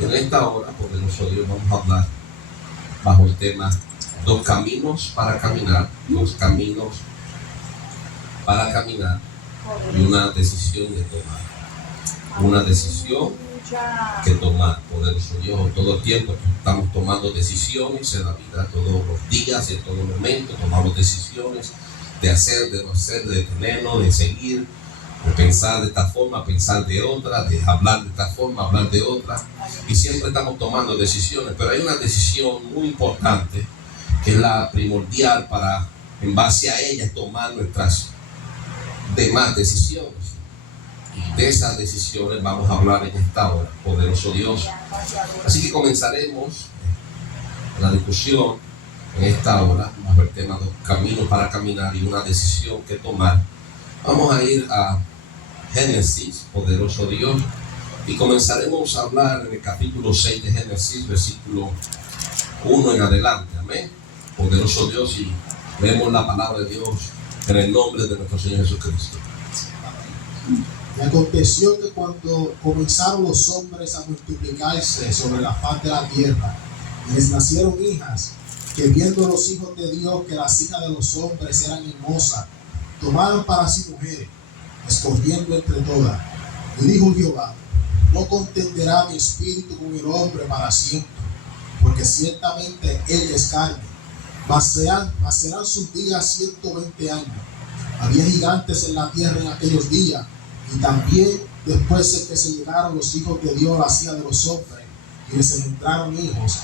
En esta hora, poderoso Dios, vamos a hablar bajo el tema dos caminos para caminar, dos caminos para caminar y una decisión de tomar. Una decisión que tomar, poderoso Dios. Todo el tiempo estamos tomando decisiones en la vida, todos los días, en todo momento, tomamos decisiones de hacer, de no hacer, de detenernos, de seguir, de pensar de esta forma, pensar de otra, de hablar de esta forma, hablar de otra, y siempre estamos tomando decisiones. Pero hay una decisión muy importante que es la primordial para, en base a ella, tomar nuestras demás decisiones. Y de esas decisiones vamos a hablar en esta hora, poderoso Dios. Así que comenzaremos la discusión en esta hora bajo el tema dos caminos para caminar y una decisión que tomar. Vamos a ir a Génesis, poderoso Dios, y comenzaremos a hablar en el capítulo 6 de Génesis, versículo 1 en adelante. Amén. Poderoso Dios, y leemos la palabra de Dios en el nombre de nuestro Señor Jesucristo. Y aconteció que cuando comenzaron los hombres a multiplicarse sobre la faz de la tierra, y les nacieron hijas, que viendo los hijos de Dios que las hijas de los hombres eran hermosas, tomaron para sí mujeres, escogiendo entre todas. Y dijo Jehová: no contenderá mi espíritu con el hombre para siempre, porque ciertamente él es carne, mas serán sus días 120 años. Había gigantes en la tierra en aquellos días, y también después de que se llegaron los hijos de Dios a las hijas de los hombres, y les engendraron hijos.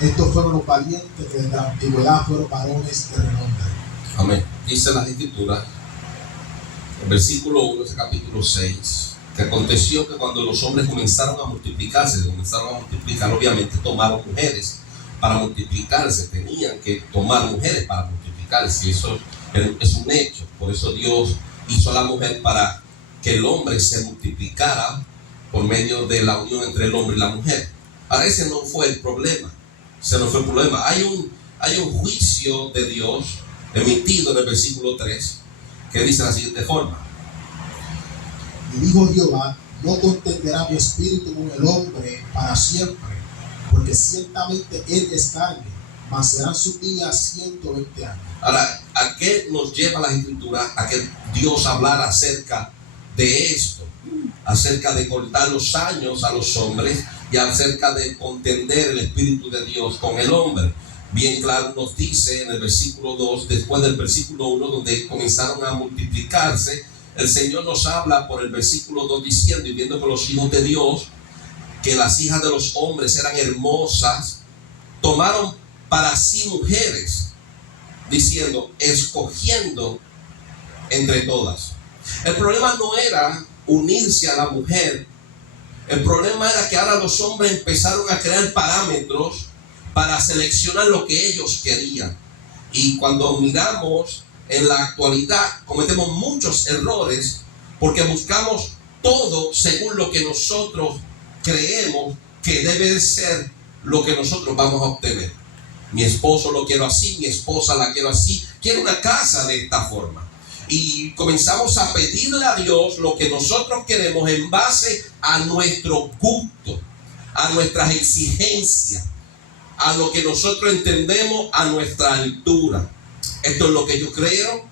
Estos fueron los valientes que desde la antigüedad fueron varones de renombre. Amén. Dice las Escrituras, el versículo 1 de ese capítulo 6, que aconteció que cuando los hombres comenzaron a multiplicar, obviamente tomaron mujeres para multiplicarse, tenían que tomar mujeres para multiplicarse, y eso es un hecho. Por eso Dios hizo a la mujer para que el hombre se multiplicara por medio de la unión entre el hombre y la mujer. Ahora, ese no fue el problema. Ese no fue el problema. Hay un juicio de Dios emitido en el versículo 3 que dice de la siguiente forma: y dijo Jehová: no contenderá mi espíritu con el hombre para siempre, porque ciertamente él es carne, mas serán sus días 120 años. Ahora, ¿a qué nos lleva la Escritura? A que Dios hablara acerca de esto, acerca de cortar los años a los hombres y acerca de contender el Espíritu de Dios con el hombre. Bien claro nos dice en el versículo 2, después del versículo 1, donde comenzaron a multiplicarse, el Señor nos habla por el versículo 2 diciendo: y viendo que los hijos de Dios, que las hijas de los hombres eran hermosas, tomaron para sí mujeres, diciendo, escogiendo entre todas. El problema no era unirse a la mujer. El problema era que ahora los hombres empezaron a crear parámetros para seleccionar lo que ellos querían. Y cuando miramos en la actualidad, cometemos muchos errores porque buscamos todo según lo que nosotros creemos que debe ser lo que nosotros vamos a obtener. Mi esposo lo quiero así, mi esposa la quiero así, quiero una casa de esta forma. Y comenzamos a pedirle a Dios lo que nosotros queremos en base a nuestro gusto, a nuestras exigencias, a lo que nosotros entendemos a nuestra altura. Esto es lo que yo creo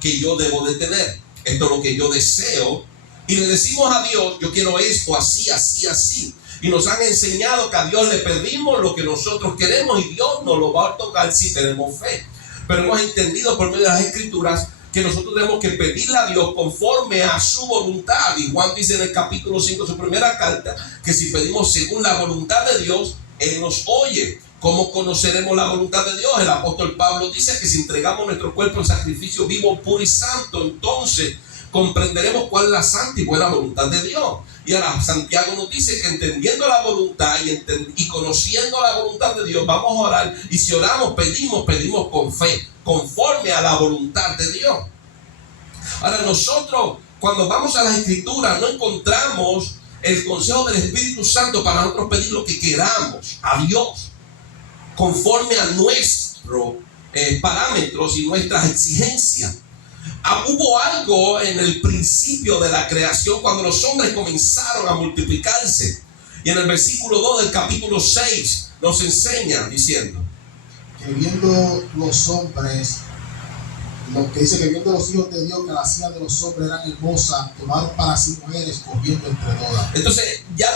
que yo debo de tener. Esto es lo que yo deseo. Y le decimos a Dios: yo quiero esto así, así, así. Y nos han enseñado que a Dios le pedimos lo que nosotros queremos y Dios nos lo va a otorgar si tenemos fe. Pero hemos entendido por medio de las Escrituras que nosotros tenemos que pedirle a Dios conforme a su voluntad. Y Juan dice en el capítulo 5 de su primera carta que si pedimos según la voluntad de Dios, Él nos oye. ¿Cómo conoceremos la voluntad de Dios? El apóstol Pablo dice que si entregamos nuestro cuerpo en sacrificio vivo, puro y santo, entonces comprenderemos cuál es la santa y buena voluntad de Dios. Y ahora Santiago nos dice que entendiendo la voluntad y conociendo la voluntad de Dios, vamos a orar. Y si oramos, pedimos con fe, conforme a la voluntad de Dios. Ahora nosotros, cuando vamos a las Escrituras, no encontramos el consejo del Espíritu Santo para nosotros pedir lo que queramos a Dios, conforme a nuestros parámetros y nuestras exigencias. Hubo algo en el principio de la creación cuando los hombres comenzaron a multiplicarse. Y en el versículo 2 del capítulo 6 nos enseña diciendo que viendo los hombres, lo que dice que viendo los hijos de Dios que las hijas de los hombres eran hermosas, tomaron para sí mujeres, cogiendo entre todas. Entonces ya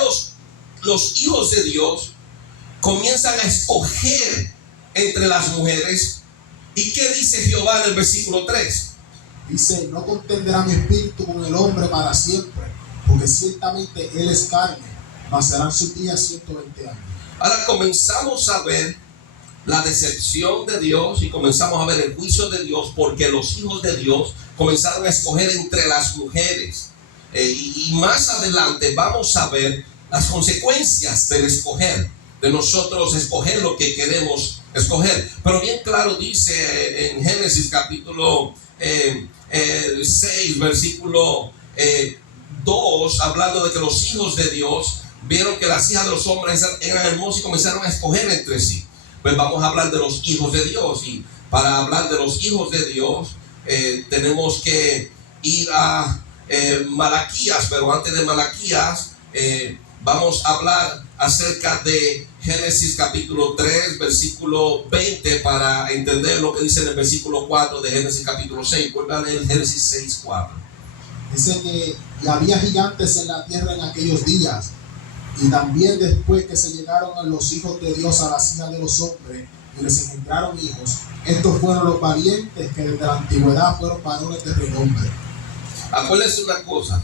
los hijos de Dios comienzan a escoger entre las mujeres. ¿Y qué dice Jehová en el versículo 3? Dice: no contenderá mi espíritu con el hombre para siempre, porque ciertamente él es carne, mas serán sus días 120 años. Ahora comenzamos a ver la decepción de Dios y comenzamos a ver el juicio de Dios, porque los hijos de Dios comenzaron a escoger entre las mujeres. Y más adelante vamos a ver las consecuencias del escoger, de nosotros escoger lo que queremos escoger. Pero bien claro dice en Génesis capítulo 6 versículo 2, hablando de que los hijos de Dios vieron que las hijas de los hombres eran hermosas y comenzaron a escoger entre sí. Pues vamos a hablar de los hijos de Dios, y para hablar de los hijos de Dios tenemos que ir a Malaquías. Pero antes de Malaquías vamos a hablar acerca de Génesis capítulo 3 versículo 20 para entender lo que dice en el versículo 4 de Génesis capítulo 6. Vuelve a leer Génesis 6, 4. Dice que y había gigantes en la tierra en aquellos días, y también después que se llegaron a los hijos de Dios a las hijas de los hombres y les engendraron hijos, estos fueron los valientes que desde la antigüedad fueron varones de renombre. Acuérdense una cosa,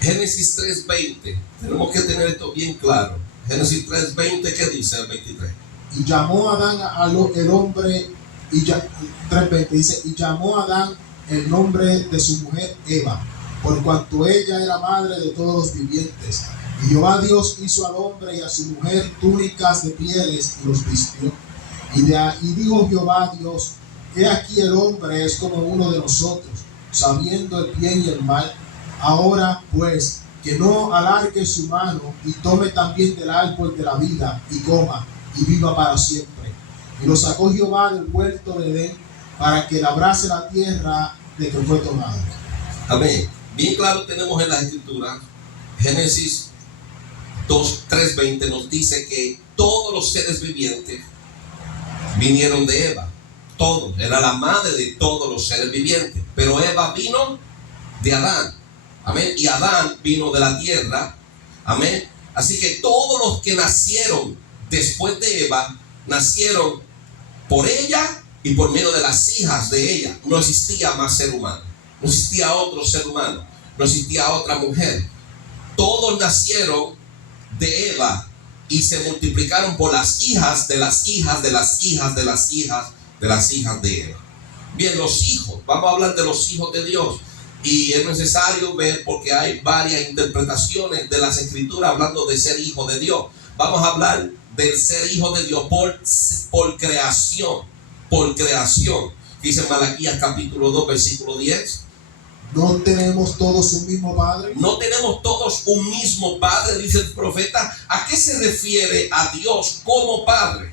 Génesis 3:20, tenemos que tener esto bien claro. Génesis 3:20, ¿qué dice el 23? Y llamó Adán el hombre, 3:20 dice: y llamó Adán el nombre de su mujer Eva, por cuanto ella era madre de todos los vivientes. Y Jehová Dios hizo al hombre y a su mujer túnicas de pieles y los vistió. Y dijo Jehová Dios: he aquí el hombre es como uno de nosotros, sabiendo el bien y el mal. Ahora pues, que no alargue su mano y tome también del árbol de la vida y coma y viva para siempre. Y lo sacó Jehová del huerto de Edén para que labrase la tierra de que fue tomado. Amén. Bien claro tenemos en la escritura, Génesis 3:20 nos dice que todos los seres vivientes vinieron de Eva. Todos, era la madre de todos los seres vivientes. Pero Eva vino de Adán. Amén. Y Adán vino de la tierra. Amén. Así que todos los que nacieron después de Eva nacieron por ella y por medio de las hijas de ella. No existía más ser humano. No existía otro ser humano. No existía otra mujer. Todos nacieron de Eva y se multiplicaron por las hijas de las hijas de las hijas de las hijas de las hijas de Eva. Bien, los hijos. Vamos a hablar de los hijos de Dios. Y es necesario ver, porque hay varias interpretaciones de las escrituras hablando de ser hijo de Dios. Vamos a hablar del ser hijo de Dios por creación. Por creación. Dice Malaquías capítulo 2 versículo 10. ¿No tenemos todos un mismo Padre? No tenemos todos un mismo Padre, dice el profeta. ¿A qué se refiere a Dios como Padre?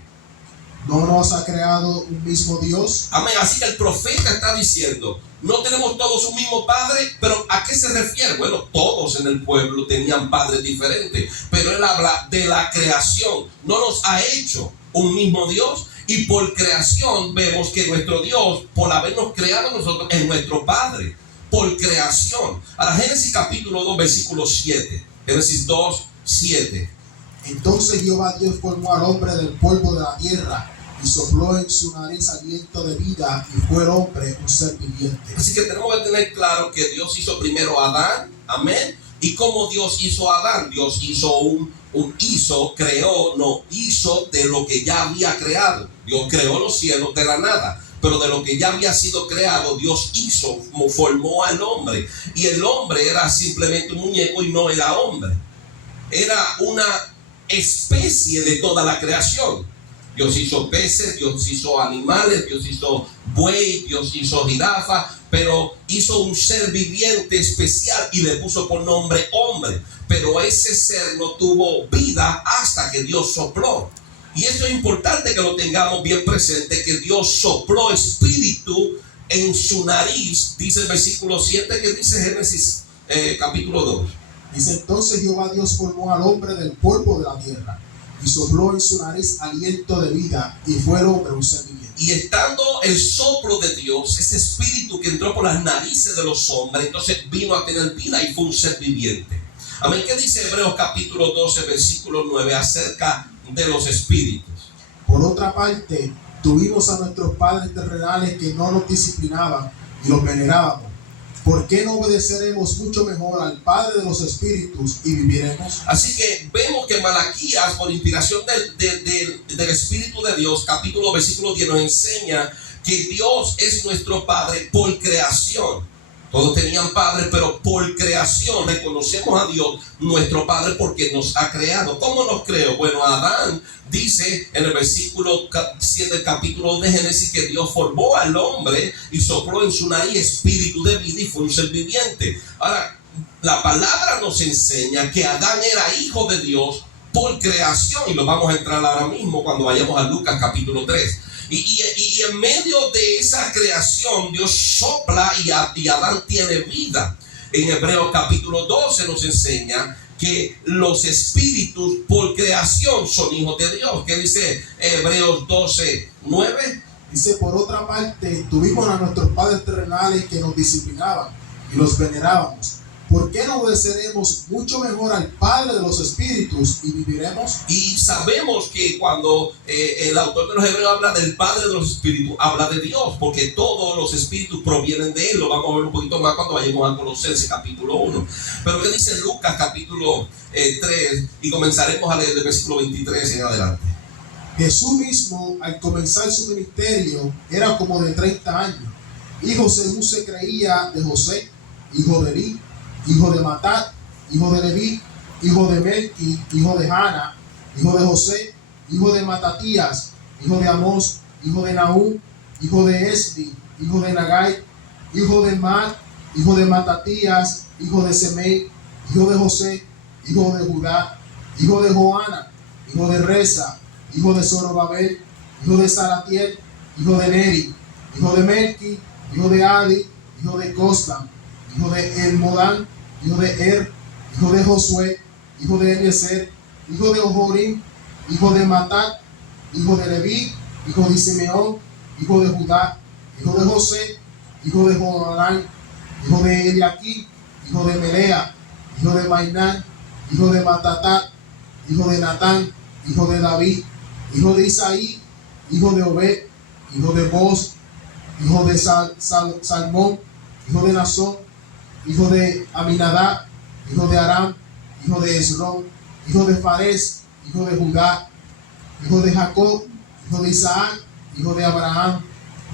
¿No nos ha creado un mismo Dios? Amén. Así que el profeta está diciendo, no tenemos todos un mismo Padre, pero ¿a qué se refiere? Bueno, todos en el pueblo tenían padres diferentes, pero él habla de la creación. No nos ha hecho un mismo Dios, y por creación vemos que nuestro Dios, por habernos creado nosotros, es nuestro Padre. Por creación. Ahora, Génesis capítulo 2 versículo 7. Génesis 2, 7. Entonces Jehová Dios formó al hombre del polvo de la tierra y sopló en su nariz aliento de vida, y fue el hombre un ser viviente. Así que tenemos que tener claro que Dios hizo primero a Adán. Amén. ¿Y cómo Dios hizo a Adán? Dios hizo hizo de lo que ya había creado. Dios creó los cielos de la nada. Pero de lo que ya había sido creado, Dios formó al hombre. Y el hombre era simplemente un muñeco y no era hombre. Era una especie de toda la creación. Dios hizo peces, Dios hizo animales, Dios hizo buey, Dios hizo jirafa, pero hizo un ser viviente especial y le puso por nombre hombre. Pero ese ser no tuvo vida hasta que Dios sopló. Y eso es importante que lo tengamos bien presente, que Dios sopló espíritu en su nariz. Dice el versículo 7, que dice Génesis capítulo 2. Dice: entonces Jehová Dios formó al hombre del polvo de la tierra y sopló en su nariz aliento de vida, y fue el hombre un ser viviente. Y estando el soplo de Dios, ese espíritu que entró por las narices de los hombres, entonces vino a tener vida y fue un ser viviente. Amén. ¿Qué dice Hebreos capítulo 12, versículo 9 acerca de los espíritus? Por otra parte, tuvimos a nuestros padres terrenales que no nos disciplinaban y los venerábamos. ¿Por qué no obedeceremos mucho mejor al Padre de los Espíritus y viviremos? Así que vemos que Malaquías, por inspiración del Espíritu de Dios, capítulo versículo 10, nos enseña que Dios es nuestro Padre por creación. Todos tenían padre, pero por creación reconocemos a Dios, nuestro Padre, porque nos ha creado. ¿Cómo nos creó? Bueno, Adán dice en el versículo 7 del capítulo de Génesis que Dios formó al hombre y sopló en su nariz espíritu de vida y fue un ser viviente. Ahora, la palabra nos enseña que Adán era hijo de Dios por creación, y lo vamos a entrar ahora mismo cuando vayamos a Lucas capítulo 3. Y en medio de esa creación Dios sopla y Adán tiene vida. En Hebreos capítulo 12 nos enseña que los espíritus por creación son hijos de Dios. ¿Qué dice Hebreos 12, 9? Dice: por otra parte, tuvimos a nuestros padres terrenales que nos disciplinaban y los venerábamos. ¿Por qué no obedeceremos mucho mejor al Padre de los Espíritus y viviremos? Y sabemos que cuando el autor de los Hebreos habla del Padre de los Espíritus, habla de Dios, porque todos los espíritus provienen de Él. Lo vamos a ver un poquito más cuando vayamos a Colosenses capítulo 1. Pero ¿qué dice Lucas capítulo 3? Y comenzaremos a leer del versículo 23 en adelante. Jesús mismo, al comenzar su ministerio, era como de 30 años. Hijo según se creía de José, hijo de Eli, hijo de Matat, hijo de Leví, hijo de Melqui, hijo de Jana, hijo de José, hijo de Matatías, hijo de Amós, hijo de Nahum, hijo de Esli, hijo de Nagai, hijo de Mat, hijo de Matatías, hijo de Semei, hijo de José, hijo de Judá, hijo de Joana, hijo de Reza, hijo de Zorobabel, hijo de Salatiel, hijo de Neri, hijo de Melqui, hijo de Adi, hijo de Coslam, hijo de Elmodán, hijo de hijo de Josué, hijo de Eliezer, hijo de Ojorim, hijo de Matat, hijo de Leví, hijo de Simeón, hijo de Judá, hijo de José, hijo de Joanán, hijo de Eliaquim, hijo de Melea, hijo de Mainán, hijo de Matatat, hijo de Natán, hijo de David, hijo de Isaí, hijo de Obed, hijo de Boz, hijo de Salmón, hijo de Nazón, hijo de Aminadab, hijo de Aram, hijo de Esrón, hijo de Fares, hijo de Judá, hijo de Jacob, hijo de Isaac, hijo de Abraham,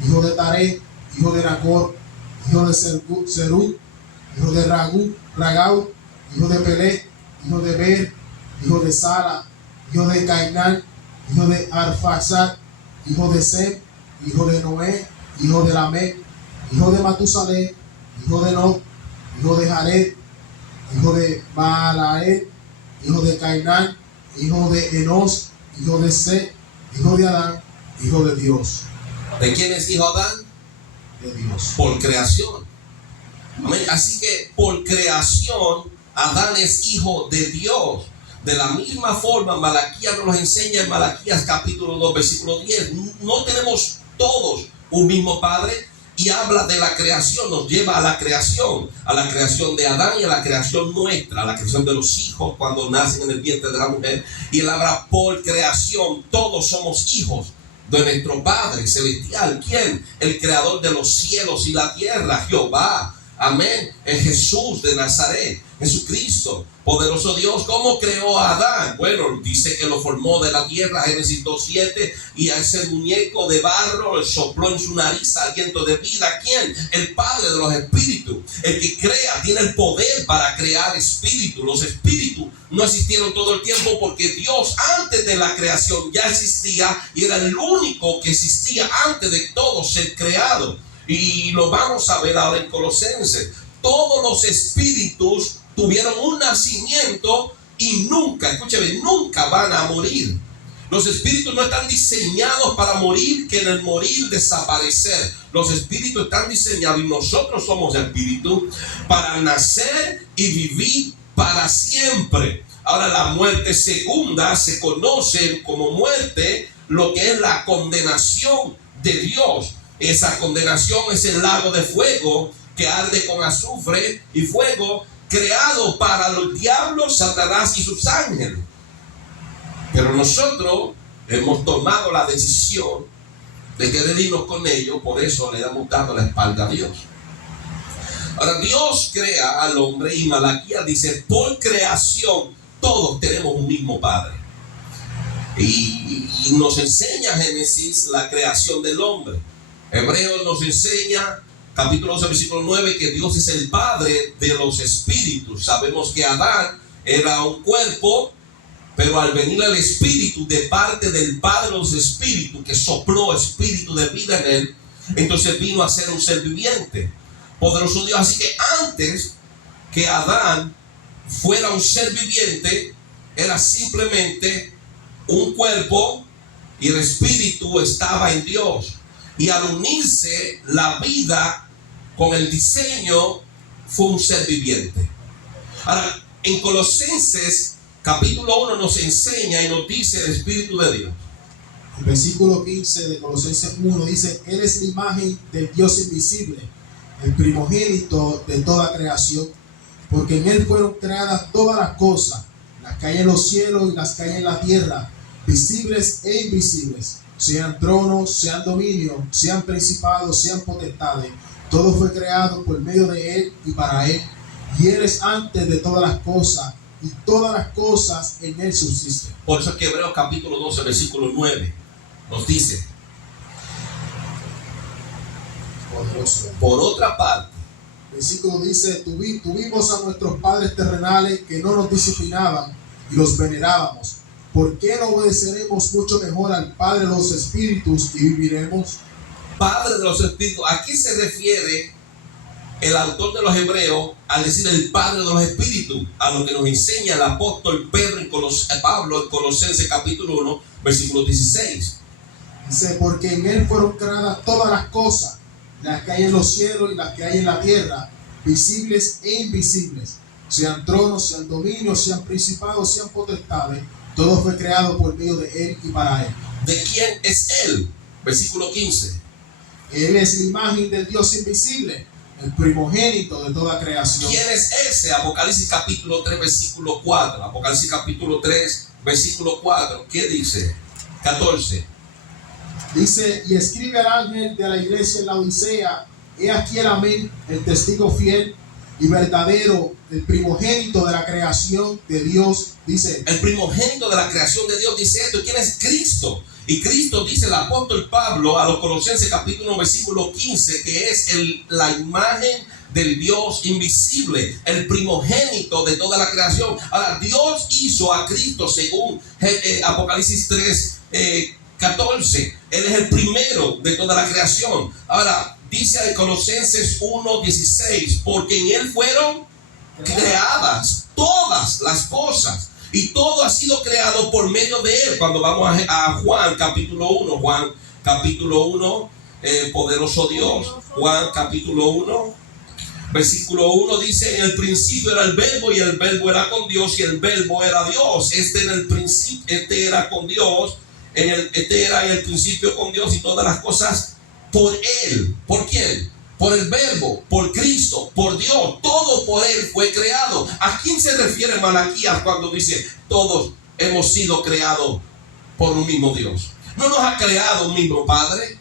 hijo de Taré, hijo de Nacor, hijo de Serug, hijo de Ragau, hijo de Pelet, hijo de Ber, hijo de Sara, hijo de Cainán, hijo de Arfaxad, hijo de Sem, hijo de Noé, hijo de Lamec, hijo de Matusalem, hijo de Nob, hijo de Jared, hijo de Baalael, hijo de Cainán, hijo de Enos, hijo de Set, hijo de Adán, hijo de Dios. ¿De quién es hijo Adán? De Dios. Por creación. Amén. Así que por creación Adán es hijo de Dios. De la misma forma, Malaquías nos enseña en Malaquías capítulo 2, versículo 10. No tenemos todos un mismo Padre, y habla de la creación, nos lleva a la creación de Adán y a la creación nuestra, a la creación de los hijos cuando nacen en el vientre de la mujer. Y él habla por creación, todos somos hijos de nuestro Padre celestial. ¿Quién? El creador de los cielos y la tierra, Jehová. Amén. Es Jesús de Nazaret, Jesucristo, poderoso Dios. ¿Cómo creó a Adán? Bueno, dice que lo formó de la tierra, Génesis 2:7, y a ese muñeco de barro le sopló en su nariz aliento de vida. ¿Quién? El Padre de los espíritus. El que crea tiene el poder para crear espíritus. Los espíritus no existieron todo el tiempo porque Dios antes de la creación ya existía y era el único que existía antes de todo ser creado. Y lo vamos a ver ahora en Colosenses. Todos los espíritus tuvieron un nacimiento y nunca, escúcheme, nunca van a morir. Los espíritus no están diseñados para morir, que en el morir desaparecer. Los espíritus están diseñados, y nosotros somos espíritus, para nacer y vivir para siempre. Ahora, la muerte segunda se conoce como muerte, lo que es la condenación de Dios. Esa condenación es el lago de fuego que arde con azufre y fuego, creado para los diablos, Satanás y sus ángeles. Pero nosotros hemos tomado la decisión de querer irnos con ellos, por eso le hemos dado la espalda a Dios. Ahora, Dios crea al hombre y Malaquías dice, por creación todos tenemos un mismo Padre. Y nos enseña Génesis la creación del hombre. Hebreos nos enseña, capítulo 11, versículo 9, que Dios es el Padre de los espíritus. Sabemos que Adán era un cuerpo, pero al venir el espíritu de parte del Padre de los espíritus, que sopló espíritu de vida en él, entonces vino a ser un ser viviente. Poderoso Dios. Así que antes que Adán fuera un ser viviente, era simplemente un cuerpo y el espíritu estaba en Dios. Y al unirse la vida con el diseño, fue un ser viviente. Ahora, en Colosenses capítulo 1 nos enseña y nos dice el Espíritu de Dios. El versículo 15 de Colosenses 1 dice, Él es la imagen del Dios invisible, el primogénito de toda creación, porque en Él fueron creadas todas las cosas, las que hay en los cielos y las que hay en la tierra, visibles e invisibles, sean tronos, sean dominios, sean principados, sean potestades. Todo fue creado por medio de Él y para Él, y Él es antes de todas las cosas, y todas las cosas en Él subsisten. Por eso es que Hebreos capítulo 12, versículo 9 nos dice, por otra parte, el versículo dice, tuvimos a nuestros padres terrenales que no nos disciplinaban y los venerábamos. ¿Por qué no obedeceremos mucho mejor al Padre de los Espíritus y viviremos? Padre de los Espíritus, ¿a qué se refiere el autor de los Hebreos al decir el Padre de los Espíritus? A lo que nos enseña el apóstol Pablo en Colosenses capítulo 1, versículo 16. Dice, porque en Él fueron creadas todas las cosas, las que hay en los cielos y las que hay en la tierra, visibles e invisibles, sean tronos, sean dominios, sean principados, sean potestades. Todo fue creado por medio de Él y para Él. ¿De quién es Él? Versículo 15. Él es la imagen del Dios invisible, el primogénito de toda creación. ¿Quién es ese? Apocalipsis capítulo 3, versículo 4. Apocalipsis capítulo 3, versículo 4. ¿Qué dice? 14. Dice, y escribe al ángel de la iglesia en la Odisea, he aquí el amén, el testigo fiel y verdadero, el primogénito de la creación de Dios, dice. El primogénito de la creación de Dios dice esto. ¿Quién es Cristo? Y Cristo, dice el apóstol Pablo a los Colosenses capítulo 1, versículo 15, que es la imagen del Dios invisible, el primogénito de toda la creación. Ahora, Dios hizo a Cristo según Apocalipsis 3, 14. Él es el primero de toda la creación. Ahora, dice en Colosenses 1, 16, porque en Él fueron creadas todas las cosas. Y todo ha sido creado por medio de Él. Cuando vamos a Juan capítulo 1, Juan capítulo 1, poderoso Dios, Juan capítulo 1, versículo 1 dice, en el principio era el verbo y el verbo era con Dios y el verbo era Dios. Este era el principio, este era con Dios, este era en el principio con Dios y todas las cosas por Él. ¿Por quién? Por el verbo, por Cristo, por Dios, todo por Él fue creado. ¿A quién se refiere Malaquías cuando dice todos hemos sido creados por un mismo Dios? ¿No nos ha creado un mismo Padre?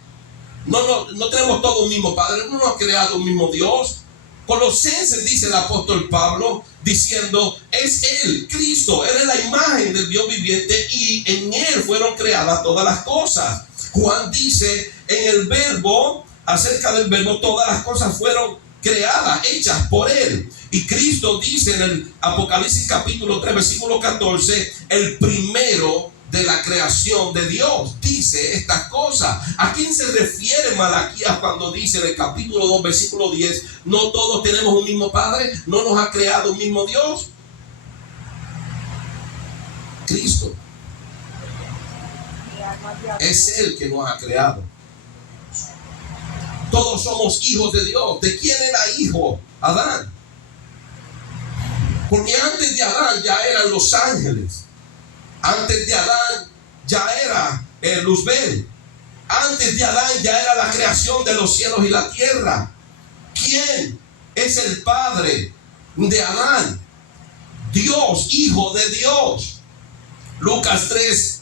No tenemos todos un mismo Padre, no nos ha creado un mismo Dios. Colosenses dice el apóstol Pablo diciendo, es Él, Cristo, Él es la imagen del Dios viviente y en Él fueron creadas todas las cosas. Juan dice en el verbo, acerca del verbo, todas las cosas fueron creadas, hechas por Él. Y Cristo dice en el Apocalipsis capítulo 3, versículo 14, el primero de la creación de Dios. Dice estas cosas. ¿A quién se refiere Malaquías cuando dice en el capítulo 2, versículo 10, no todos tenemos un mismo Padre? ¿No nos ha creado un mismo Dios? Cristo. Es Él que nos ha creado. Todos somos hijos de Dios. ¿De quién era hijo? Adán. Porque antes de Adán ya eran los ángeles. Antes de Adán ya era Luzbel. Antes de Adán ya era la creación de los cielos y la tierra. ¿Quién es el padre de Adán? Dios, Hijo de Dios. Lucas 3,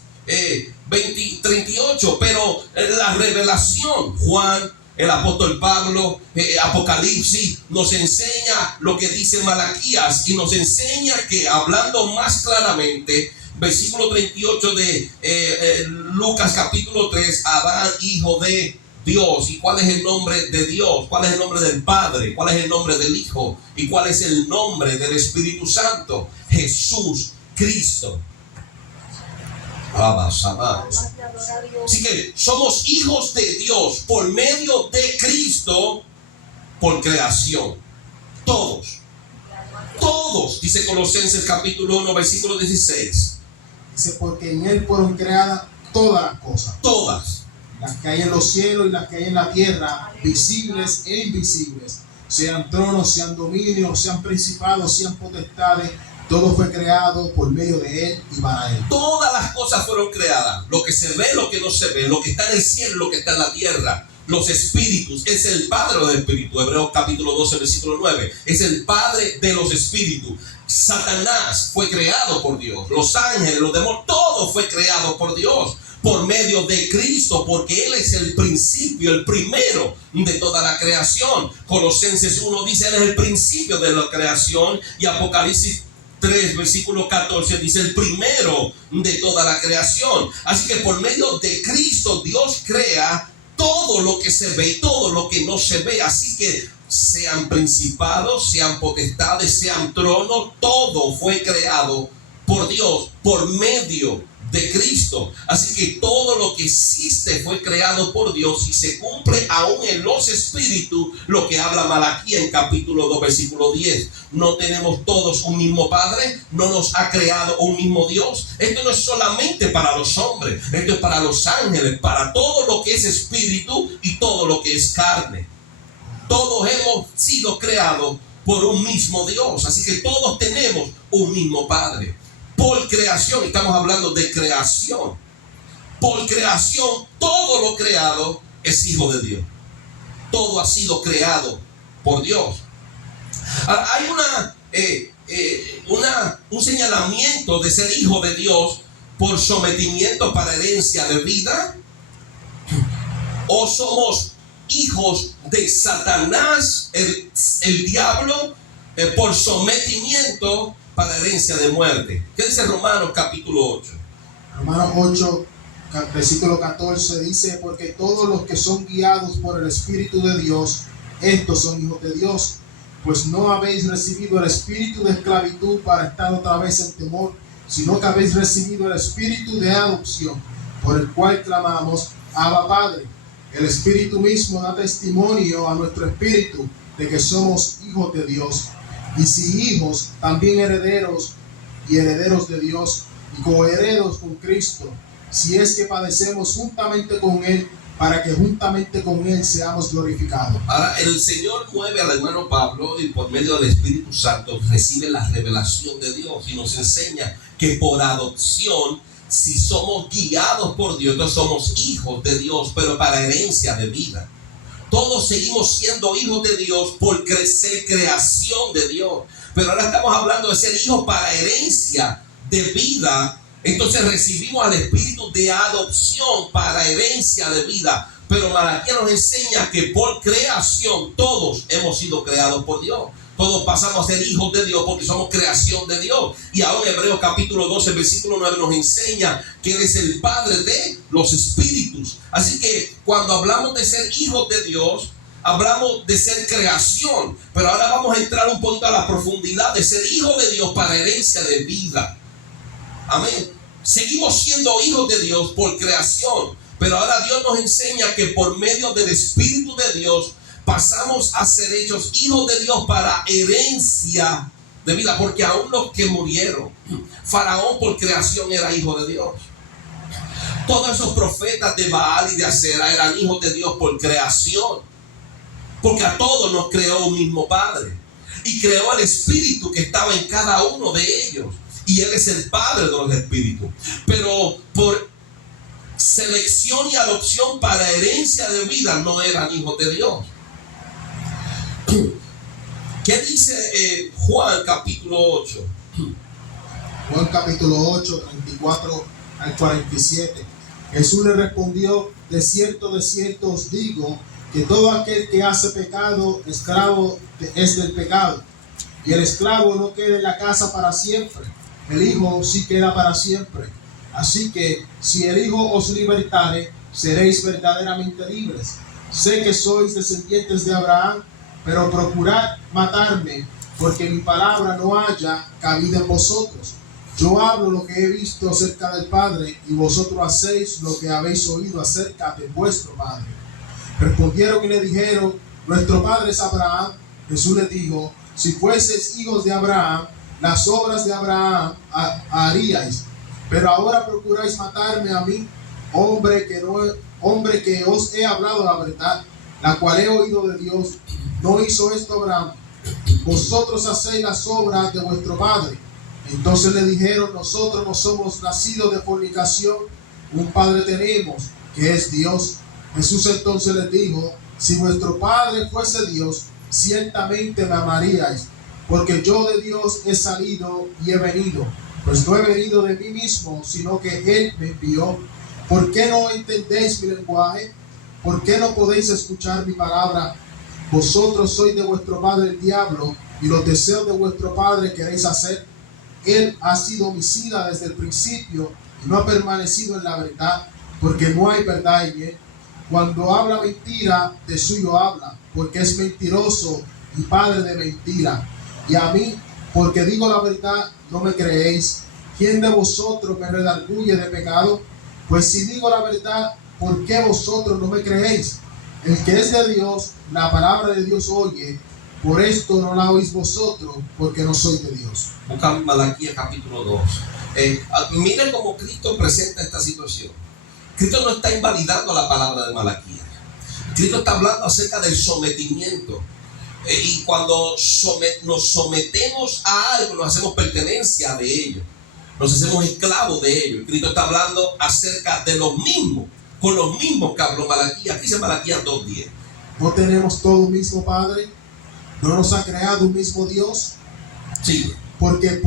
38. Pero la revelación, Juan, el apóstol Pablo, Apocalipsis, nos enseña lo que dice Malaquías y nos enseña que, hablando más claramente, versículo 38 de Lucas capítulo 3, Adán, hijo de Dios. ¿Y cuál es el nombre de Dios? ¿Cuál es el nombre del Padre? ¿Cuál es el nombre del Hijo? ¿Y cuál es el nombre del Espíritu Santo? Jesús Cristo. Así que somos hijos de Dios por medio de Cristo, por creación. Todos, dice Colosenses capítulo 1, versículo 16. Dice, porque en Él fueron creadas todas las cosas. Todas. Las que hay en los cielos y las que hay en la tierra, visibles e invisibles. Sean tronos, sean dominios, sean principados, sean potestades. Todo fue creado por medio de Él y para Él. Todas las cosas fueron creadas. Lo que se ve, lo que no se ve. Lo que está en el cielo, lo que está en la tierra. Los espíritus. Es el Padre de los espíritus. Hebreos capítulo 12, versículo 9. Es el Padre de los espíritus. Satanás fue creado por Dios. Los ángeles, los demonios, todo fue creado por Dios. Por medio de Cristo, porque Él es el principio, el primero de toda la creación. Colosenses 1 dice, Él es el principio de la creación. Y Apocalipsis 3, versículo 14 dice, el primero de toda la creación. Así que por medio de Cristo Dios crea todo lo que se ve y todo lo que no se ve. Así que sean principados, sean potestades, sean tronos, todo fue creado por Dios, por medio de Cristo. Así que todo lo que existe fue creado por Dios y se cumple aún en los espíritus lo que habla Malaquías en capítulo 2, versículo 10. No tenemos todos un mismo Padre, no nos ha creado un mismo Dios. Esto no es solamente para los hombres, esto es para los ángeles, para todo lo que es espíritu y todo lo que es carne. Todos hemos sido creados por un mismo Dios, así que todos tenemos un mismo Padre. Por creación, estamos hablando de creación. Por creación, todo lo creado es hijo de Dios. Todo ha sido creado por Dios. Ahora, hay un señalamiento de ser hijo de Dios por sometimiento para herencia de vida, o somos hijos de Satanás, el diablo, por sometimiento para herencia de muerte. ¿Qué dice Romanos capítulo 8? Romanos 8, versículo 14 dice, porque todos los que son guiados por el Espíritu de Dios, estos son hijos de Dios. Pues no habéis recibido el espíritu de esclavitud para estar otra vez en temor, sino que habéis recibido el espíritu de adopción, por el cual clamamos, Abba Padre. El Espíritu mismo da testimonio a nuestro espíritu de que somos hijos de Dios. Y si hijos, también herederos y herederos de Dios y coherederos con Cristo, si es que padecemos juntamente con Él, para que juntamente con Él seamos glorificados. Ahora, el Señor mueve al hermano Pablo y por medio del Espíritu Santo recibe la revelación de Dios y nos enseña que por adopción, si somos guiados por Dios, entonces somos hijos de Dios, pero para herencia de vida. Todos seguimos siendo hijos de Dios por ser creación de Dios. Pero ahora estamos hablando de ser hijos para herencia de vida. Entonces recibimos al espíritu de adopción para herencia de vida. Pero Malaquías nos enseña que por creación todos hemos sido creados por Dios. Todos pasamos a ser hijos de Dios porque somos creación de Dios. Y ahora en Hebreos capítulo 12, versículo 9 nos enseña que Él es el Padre de los espíritus. Así que cuando hablamos de ser hijos de Dios, hablamos de ser creación. Pero ahora vamos a entrar un poquito a la profundidad de ser hijos de Dios para herencia de vida. Amén. Seguimos siendo hijos de Dios por creación. Pero ahora Dios nos enseña que por medio del Espíritu de Dios pasamos a ser hechos hijos de Dios para herencia de vida, porque aún los que murieron, Faraón por creación era hijo de Dios. Todos esos profetas de Baal y de Acera eran hijos de Dios por creación, porque a todos nos creó un mismo Padre. y creó el espíritu que estaba en cada uno de ellos. Y Él es el Padre de los espíritus. Pero por selección y adopción para herencia de vida no eran hijos de Dios. ¿Qué dice Juan capítulo 8? Juan capítulo 8, 34 al 47. Jesús le respondió: de cierto os digo, que todo aquel que hace pecado, esclavo es del pecado. Y el esclavo no queda en la casa para siempre, el Hijo sí queda para siempre. Así que si el Hijo os libertare, seréis verdaderamente libres. Sé que sois descendientes de Abraham, pero procurad matarme, porque mi palabra no haya cabida en vosotros. Yo hablo lo que he visto acerca del Padre, y vosotros hacéis lo que habéis oído acerca de vuestro Padre. Respondieron y le dijeron: nuestro padre es Abraham. Jesús les dijo: si fueseis hijos de Abraham, las obras de Abraham haríais. Pero ahora procuráis matarme a mí, hombre que os he hablado la verdad, la cual he oído de Dios. ¿No hizo esto Abraham? Vosotros hacéis las obras de vuestro padre. Entonces le dijeron: nosotros no somos nacidos de fornicación, un padre tenemos, que es Dios. Jesús entonces les dijo: si vuestro padre fuese Dios, ciertamente me amaríais, porque yo de Dios he salido y he venido, pues no he venido de mí mismo, sino que Él me envió. ¿Por qué no entendéis mi lenguaje? ¿Por qué no podéis escuchar mi palabra? Vosotros sois de vuestro padre el diablo, y los deseos de vuestro padre queréis hacer. Él ha sido homicida desde el principio y no ha permanecido en la verdad, porque no hay verdad en él. Cuando habla mentira, de suyo habla, porque es mentiroso y padre de mentira. Y a mí, porque digo la verdad, no me creéis. ¿Quién de vosotros me redarguye de pecado? Pues si digo la verdad, ¿por qué vosotros no me creéis? El que es de Dios, la palabra de Dios oye. Por esto no la oís vosotros, porque no sois de Dios. Busca Malaquías capítulo 2. Miren cómo Cristo presenta esta situación. Cristo no está invalidando la palabra de Malaquías. Cristo está hablando acerca del sometimiento. Y cuando nos sometemos a algo, nos hacemos pertenencia de ello. Nos hacemos esclavos de ello. Cristo está hablando acerca de los mismos, con los mismos que habló Malaquías. Aquí dice Malaquías 2:10. ¿No tenemos todo un mismo Padre? ¿No nos ha creado un mismo Dios? Sí. ¿Por qué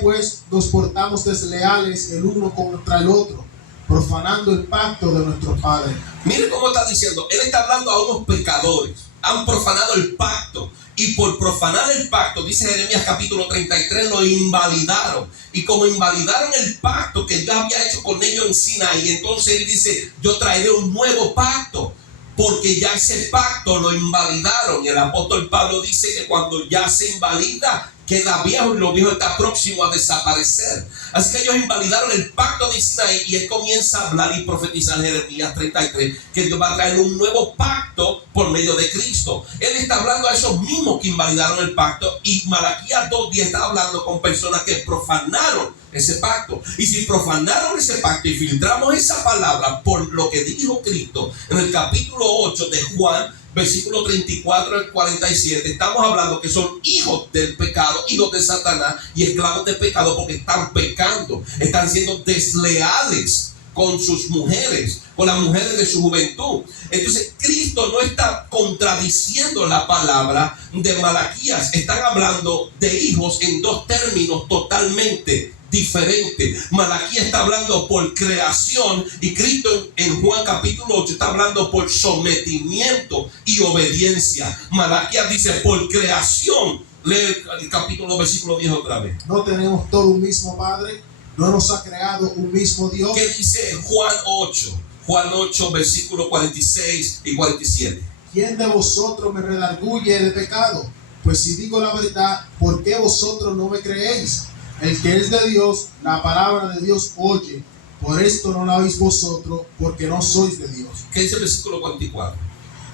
pues nos portamos desleales el uno contra el otro, profanando el pacto de nuestros padres? Mire cómo está diciendo. Él está hablando a unos pecadores. Han profanado el pacto. Y por profanar el pacto, dice Jeremías capítulo 33, lo invalidaron. Y como invalidaron el pacto que Dios había hecho con ellos en Sinaí, entonces Él dice: yo traeré un nuevo pacto. Porque ya ese pacto lo invalidaron. Y el apóstol Pablo dice que cuando ya se invalida, queda viejo y lo viejo está próximo a desaparecer. Así que ellos invalidaron el pacto de Sinaí, y él comienza a hablar y profetizar en Jeremías 33 que Dios va a traer un nuevo pacto por medio de Cristo. Él está hablando a esos mismos que invalidaron el pacto, y Malaquías 2:10 está hablando con personas que profanaron ese pacto. Y si profanaron ese pacto y filtramos esa palabra por lo que dijo Cristo en el capítulo 8 de Juan, versículo 34 al 47, estamos hablando que son hijos del pecado, hijos de Satanás y esclavos del pecado, porque están pecando, están siendo desleales con sus mujeres, con las mujeres de su juventud. Entonces Cristo no está contradiciendo la palabra de Malaquías. Están hablando de hijos en dos términos totalmente diferente. Malaquías está hablando por creación, y Cristo en Juan capítulo 8 está hablando por sometimiento y obediencia. Malaquías dice por creación. Lee el capítulo versículo 10 otra vez. ¿No tenemos todo un mismo Padre? ¿No nos ha creado un mismo Dios? ¿Qué dice Juan 8? Juan 8 versículo 46 y 47. ¿Quién de vosotros me redarguye de pecado? Pues si digo la verdad, ¿por qué vosotros no me creéis? El que es de Dios, la palabra de Dios oye. Por esto no la oís vosotros, porque no sois de Dios. ¿Qué dice el versículo 44?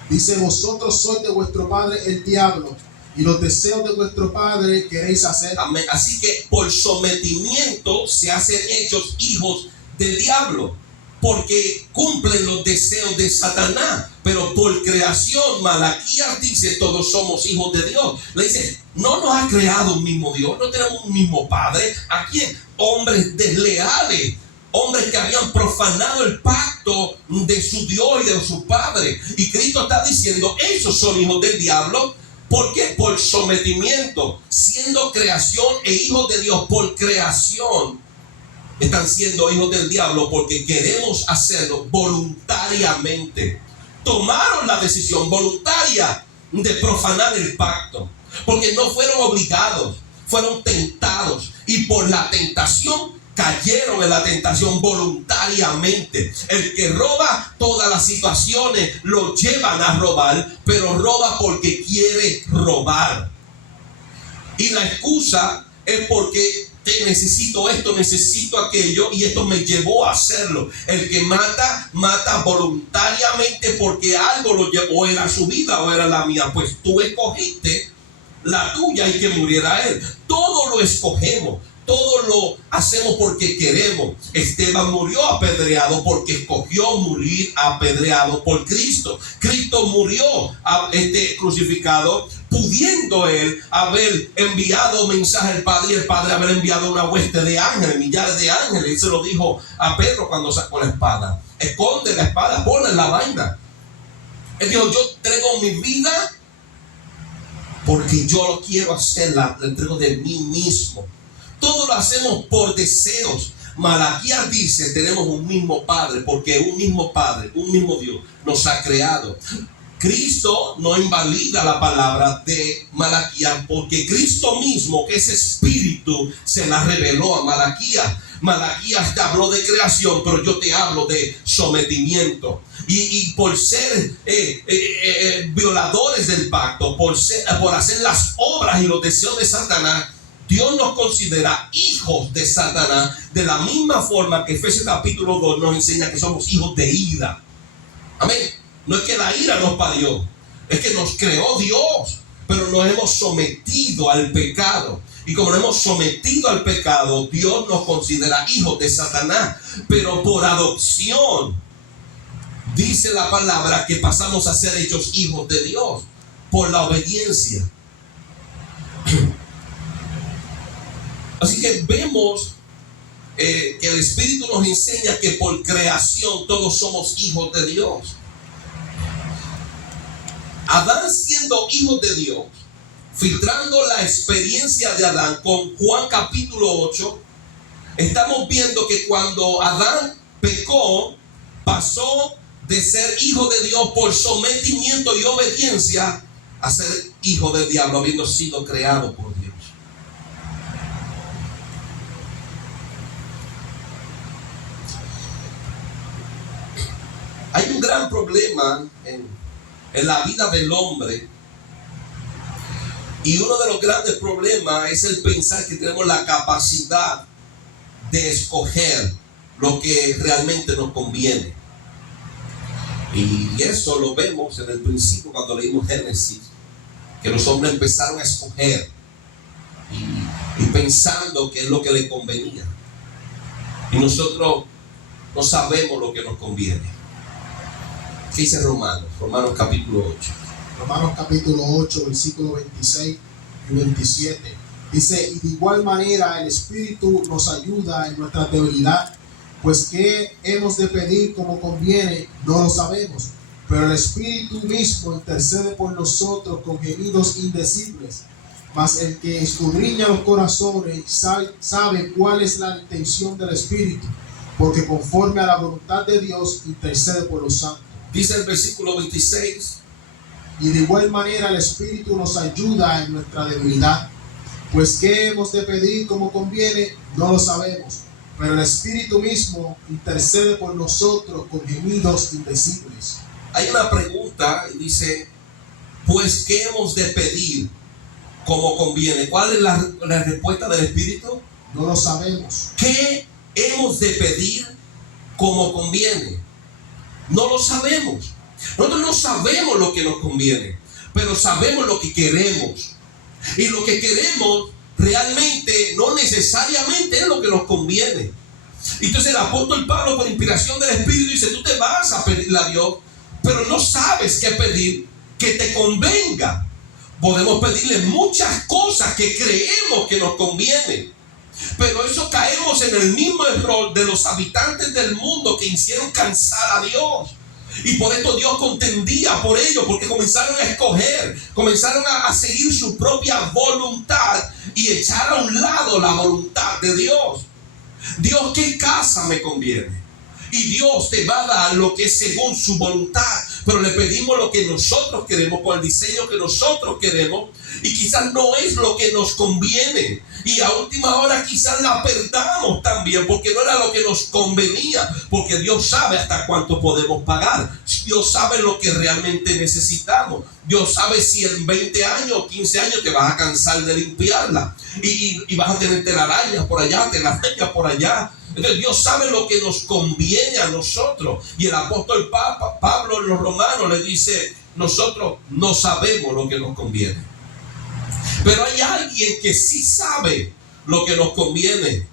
Dice: vosotros sois de vuestro padre el diablo, y los deseos de vuestro padre queréis hacer. Amén. Así que por sometimiento se hacen hechos hijos del diablo. porque cumplen los deseos de Satanás. Pero por creación, Malaquías dice, todos somos hijos de Dios. Le dice, no nos ha creado un mismo Dios, no tenemos un mismo Padre. ¿A quién? Hombres desleales, hombres que habían profanado el pacto de su Dios y de su Padre. Y Cristo está diciendo, esos son hijos del diablo. ¿Por qué? Por sometimiento, siendo creación e hijos de Dios por creación. Están siendo hijos del diablo porque queremos hacerlo voluntariamente. Tomaron la decisión voluntaria de profanar el pacto, porque no fueron obligados, fueron tentados, y por la tentación cayeron en la tentación voluntariamente. El que roba, todas las situaciones lo llevan a robar, pero roba porque quiere robar. Y la excusa es porque necesito esto, necesito aquello, y esto me llevó a hacerlo. El que mata, mata voluntariamente porque algo lo llevó, o era su vida o era la mía. Pues tú escogiste la tuya y que muriera él. Todo lo escogemos, todo lo hacemos porque queremos. Esteban murió apedreado porque escogió morir apedreado por Cristo. Cristo murió crucificado, pudiendo él haber enviado mensaje al Padre, y el Padre haber enviado una hueste de ángeles, millares de ángeles. Él se lo dijo a Pedro cuando sacó la espada: esconde la espada, ponla en la vaina. Él dijo: yo entrego mi vida porque yo lo quiero hacer, la entrego de mí mismo. Todo lo hacemos por deseos. Malaquías dice, tenemos un mismo Padre, porque un mismo Padre, un mismo Dios nos ha creado. Cristo no invalida la palabra de Malaquías, porque Cristo mismo, que es espíritu, se la reveló a Malaquías. Malaquías te habló de creación, pero yo te hablo de sometimiento. Y por ser violadores del pacto, por hacer las obras y los deseos de Satanás, Dios nos considera hijos de Satanás, de la misma forma que Efesios capítulo 2 nos enseña que somos hijos de ira. Amén. No es que la ira nos parió, es que nos creó Dios, pero nos hemos sometido al pecado. Y como nos hemos sometido al pecado, Dios nos considera hijos de Satanás. Pero por adopción, dice la palabra que pasamos a ser hechos hijos de Dios por la obediencia. Así que vemos que el Espíritu nos enseña que por creación todos somos hijos de Dios. Adán, siendo hijos de Dios, filtrando la experiencia de Adán con Juan capítulo 8, estamos viendo que cuando Adán pecó, pasó de ser hijo de Dios por sometimiento y obediencia a ser hijo del diablo, habiendo sido creado por Dios. Hay un gran problema en la vida del hombre, y uno de los grandes problemas es el pensar que tenemos la capacidad de escoger lo que realmente nos conviene. Y eso lo vemos en el principio cuando leímos Génesis, que los hombres empezaron a escoger y pensando que es lo que les convenía, y nosotros no sabemos lo que nos conviene. ¿Qué dice Romanos capítulo 8? Romanos capítulo 8, versículo 26 y 27. Dice: y de igual manera el Espíritu nos ayuda en nuestra debilidad, pues qué hemos de pedir como conviene, no lo sabemos, pero el Espíritu mismo intercede por nosotros con gemidos indecibles. Mas el que escudriña los corazones sabe cuál es la intención del Espíritu, porque conforme a la voluntad de Dios intercede por los santos. Dice el versículo 26: y de igual manera el Espíritu nos ayuda en nuestra debilidad, pues qué hemos de pedir como conviene, no lo sabemos, pero el Espíritu mismo intercede por nosotros con gemidos indecibles. Hay una pregunta y dice: pues qué hemos de pedir como conviene. ¿Cuál es la respuesta del Espíritu? No lo sabemos. ¿Qué hemos de pedir como conviene? No lo sabemos. Nosotros no sabemos lo que nos conviene, pero sabemos lo que queremos. Y lo que queremos realmente no necesariamente es lo que nos conviene. Entonces el apóstol Pablo, por inspiración del Espíritu, dice: tú te vas a pedirle a Dios, pero no sabes qué pedir que te convenga. Podemos pedirle muchas cosas que creemos que nos convienen, pero eso caemos en el mismo error de los habitantes del mundo que hicieron cansar a Dios. Y por esto Dios contendía por ellos, porque comenzaron a escoger, comenzaron a seguir su propia voluntad y echar a un lado la voluntad de Dios. Dios, ¿qué casa me conviene? Y Dios te va a dar lo que es según su voluntad, pero le pedimos lo que nosotros queremos, con el diseño que nosotros queremos, y quizás no es lo que nos conviene, y a última hora quizás la perdamos también, porque no era lo que nos convenía, porque Dios sabe hasta cuánto podemos pagar, Dios sabe lo que realmente necesitamos, Dios sabe si en 20 años o 15 años te vas a cansar de limpiarla, y vas a tener telarañas por allá, telarañas por allá. Entonces Dios sabe lo que nos conviene a nosotros. Y el apóstol Pablo en los Romanos le dice: nosotros no sabemos lo que nos conviene, pero hay alguien que sí sabe lo que nos conviene.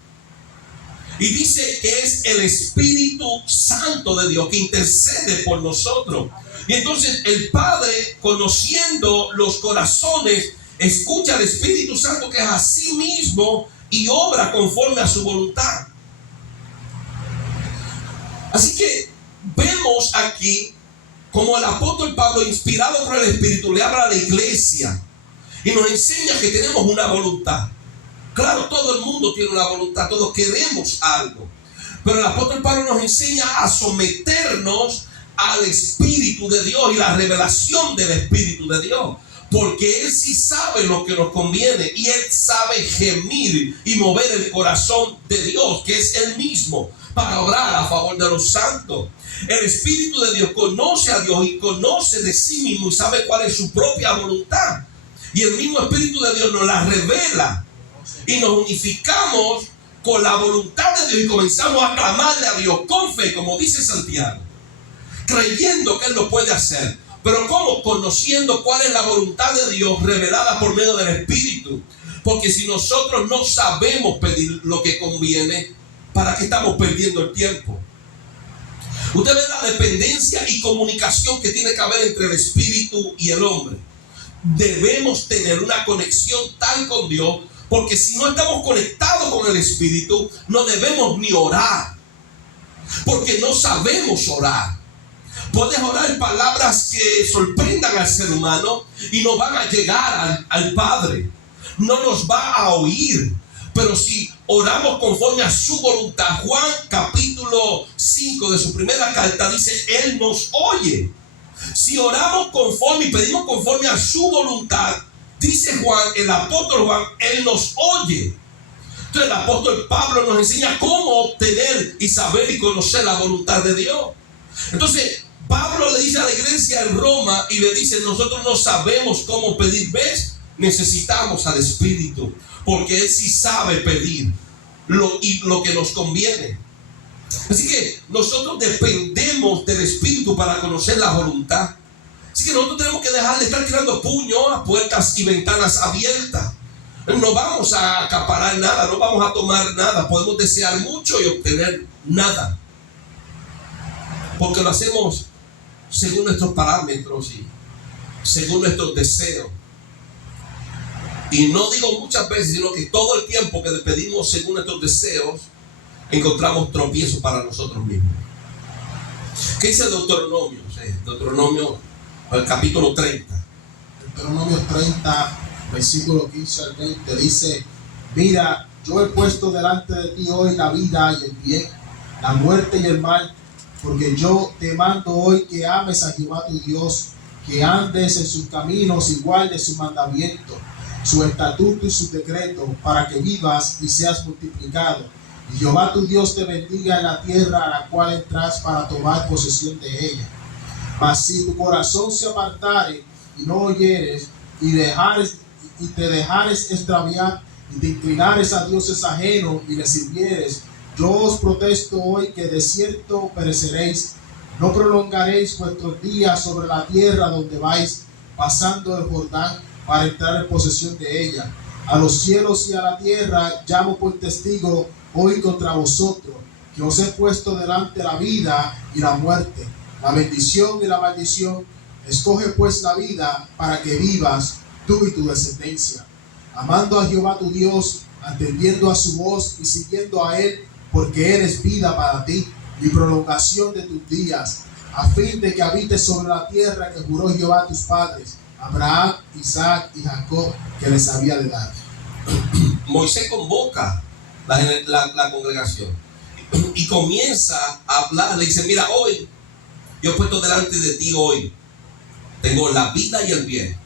Y dice que es el Espíritu Santo de Dios que intercede por nosotros. Y entonces el Padre, conociendo los corazones, escucha al Espíritu Santo, que es a sí mismo, y obra conforme a su voluntad. Así que vemos aquí como el apóstol Pablo, inspirado por el Espíritu, le habla a la iglesia y nos enseña que tenemos una voluntad. Claro, todo el mundo tiene una voluntad, todos queremos algo, pero el apóstol Pablo nos enseña a someternos al Espíritu de Dios y la revelación del Espíritu de Dios, porque Él sí sabe lo que nos conviene, y Él sabe gemir y mover el corazón de Dios, que es Él mismo, para obrar a favor de los santos. El Espíritu de Dios conoce a Dios y conoce de sí mismo y sabe cuál es su propia voluntad, y el mismo Espíritu de Dios nos la revela, y nos unificamos con la voluntad de Dios y comenzamos a clamarle a Dios con fe, como dice Santiago, creyendo que Él lo puede hacer. Pero ¿cómo? Conociendo cuál es la voluntad de Dios revelada por medio del Espíritu. Porque si nosotros no sabemos pedir lo que conviene, ¿para qué estamos perdiendo el tiempo? Usted ve la dependencia y comunicación que tiene que haber entre el Espíritu y el hombre. Debemos tener una conexión tal con Dios, porque si no estamos conectados con el Espíritu, no debemos ni orar, porque no sabemos orar. Puedes orar palabras que sorprendan al ser humano y no van a llegar al Padre, no nos va a oír. Pero si oramos conforme a su voluntad, Juan capítulo 5 de su primera carta dice: Él nos oye. Si oramos conforme y pedimos conforme a su voluntad, dice Juan, el apóstol Juan, Él nos oye. Entonces el apóstol Pablo nos enseña cómo obtener y saber y conocer la voluntad de Dios. Entonces Pablo le dice a la iglesia en Roma y le dice: nosotros no sabemos cómo pedir. ¿Ves? Necesitamos al Espíritu, porque Él sí sabe pedir lo que nos conviene. Así que nosotros dependemos del Espíritu para conocer la voluntad. Así que nosotros tenemos que dejar de estar tirando puños a puertas y ventanas abiertas. No vamos a acaparar nada, no vamos a tomar nada. Podemos desear mucho y obtener nada, porque lo hacemos según nuestros parámetros y según nuestros deseos. Y no digo muchas veces, sino que todo el tiempo que le pedimos según nuestros deseos, encontramos tropiezos para nosotros mismos. ¿Qué dice Deuteronomio? Deuteronomio, el capítulo 30. Deuteronomio 30, versículo 15 al 20, dice: mira, yo he puesto delante de ti hoy la vida y el bien, la muerte y el mal, porque yo te mando hoy que ames a Jehová tu Dios, que andes en sus caminos y guardes su mandamiento, su estatuto y su decreto, para que vivas y seas multiplicado. Y Jehová tu Dios te bendiga en la tierra a la cual entras para tomar posesión de ella. Mas si tu corazón se apartare y no oyeres y te dejares extraviar y te inclinares a dioses ajenos y les sirvieres, yo os protesto hoy que de cierto pereceréis. No prolongaréis vuestros días sobre la tierra donde vais pasando el Jordán para entrar en posesión de ella. A los cielos y a la tierra llamo por testigo hoy contra vosotros, que os he puesto delante la vida y la muerte, la bendición y la maldición. Escoge pues la vida para que vivas tú y tu descendencia, amando a Jehová tu Dios, atendiendo a su voz y siguiendo a él, porque él es vida para ti y prolongación de tus días, a fin de que habites sobre la tierra que juró Jehová a tus padres, Abraham, Isaac y Jacob, que les había de dar. Moisés convoca la congregación y comienza a hablar. Le dice: mira, hoy yo he puesto delante de ti, hoy tengo la vida y el bien,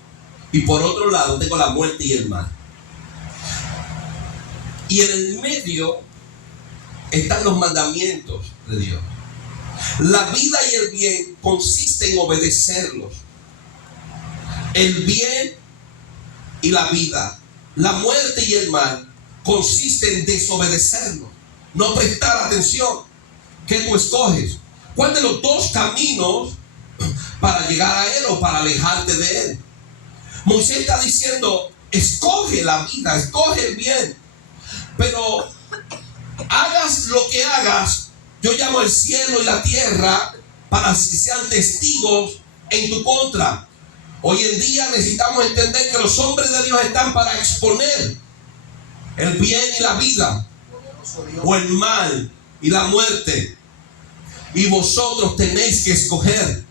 y por otro lado tengo la muerte y el mal, y en el medio están los mandamientos de Dios. La vida y el bien consiste en obedecerlos. El bien y la vida, la muerte y el mal consiste en desobedecerlo, no prestar atención. ¿Qué tú escoges? ¿Cuál de los dos caminos para llegar a él o para alejarte de él? Moisés está diciendo: escoge la vida, escoge el bien, pero hagas lo que hagas, yo llamo al cielo y la tierra para que sean testigos en tu contra. Hoy en día necesitamos entender que los hombres de Dios están para exponer el bien y la vida, o el mal y la muerte, y vosotros tenéis que escoger.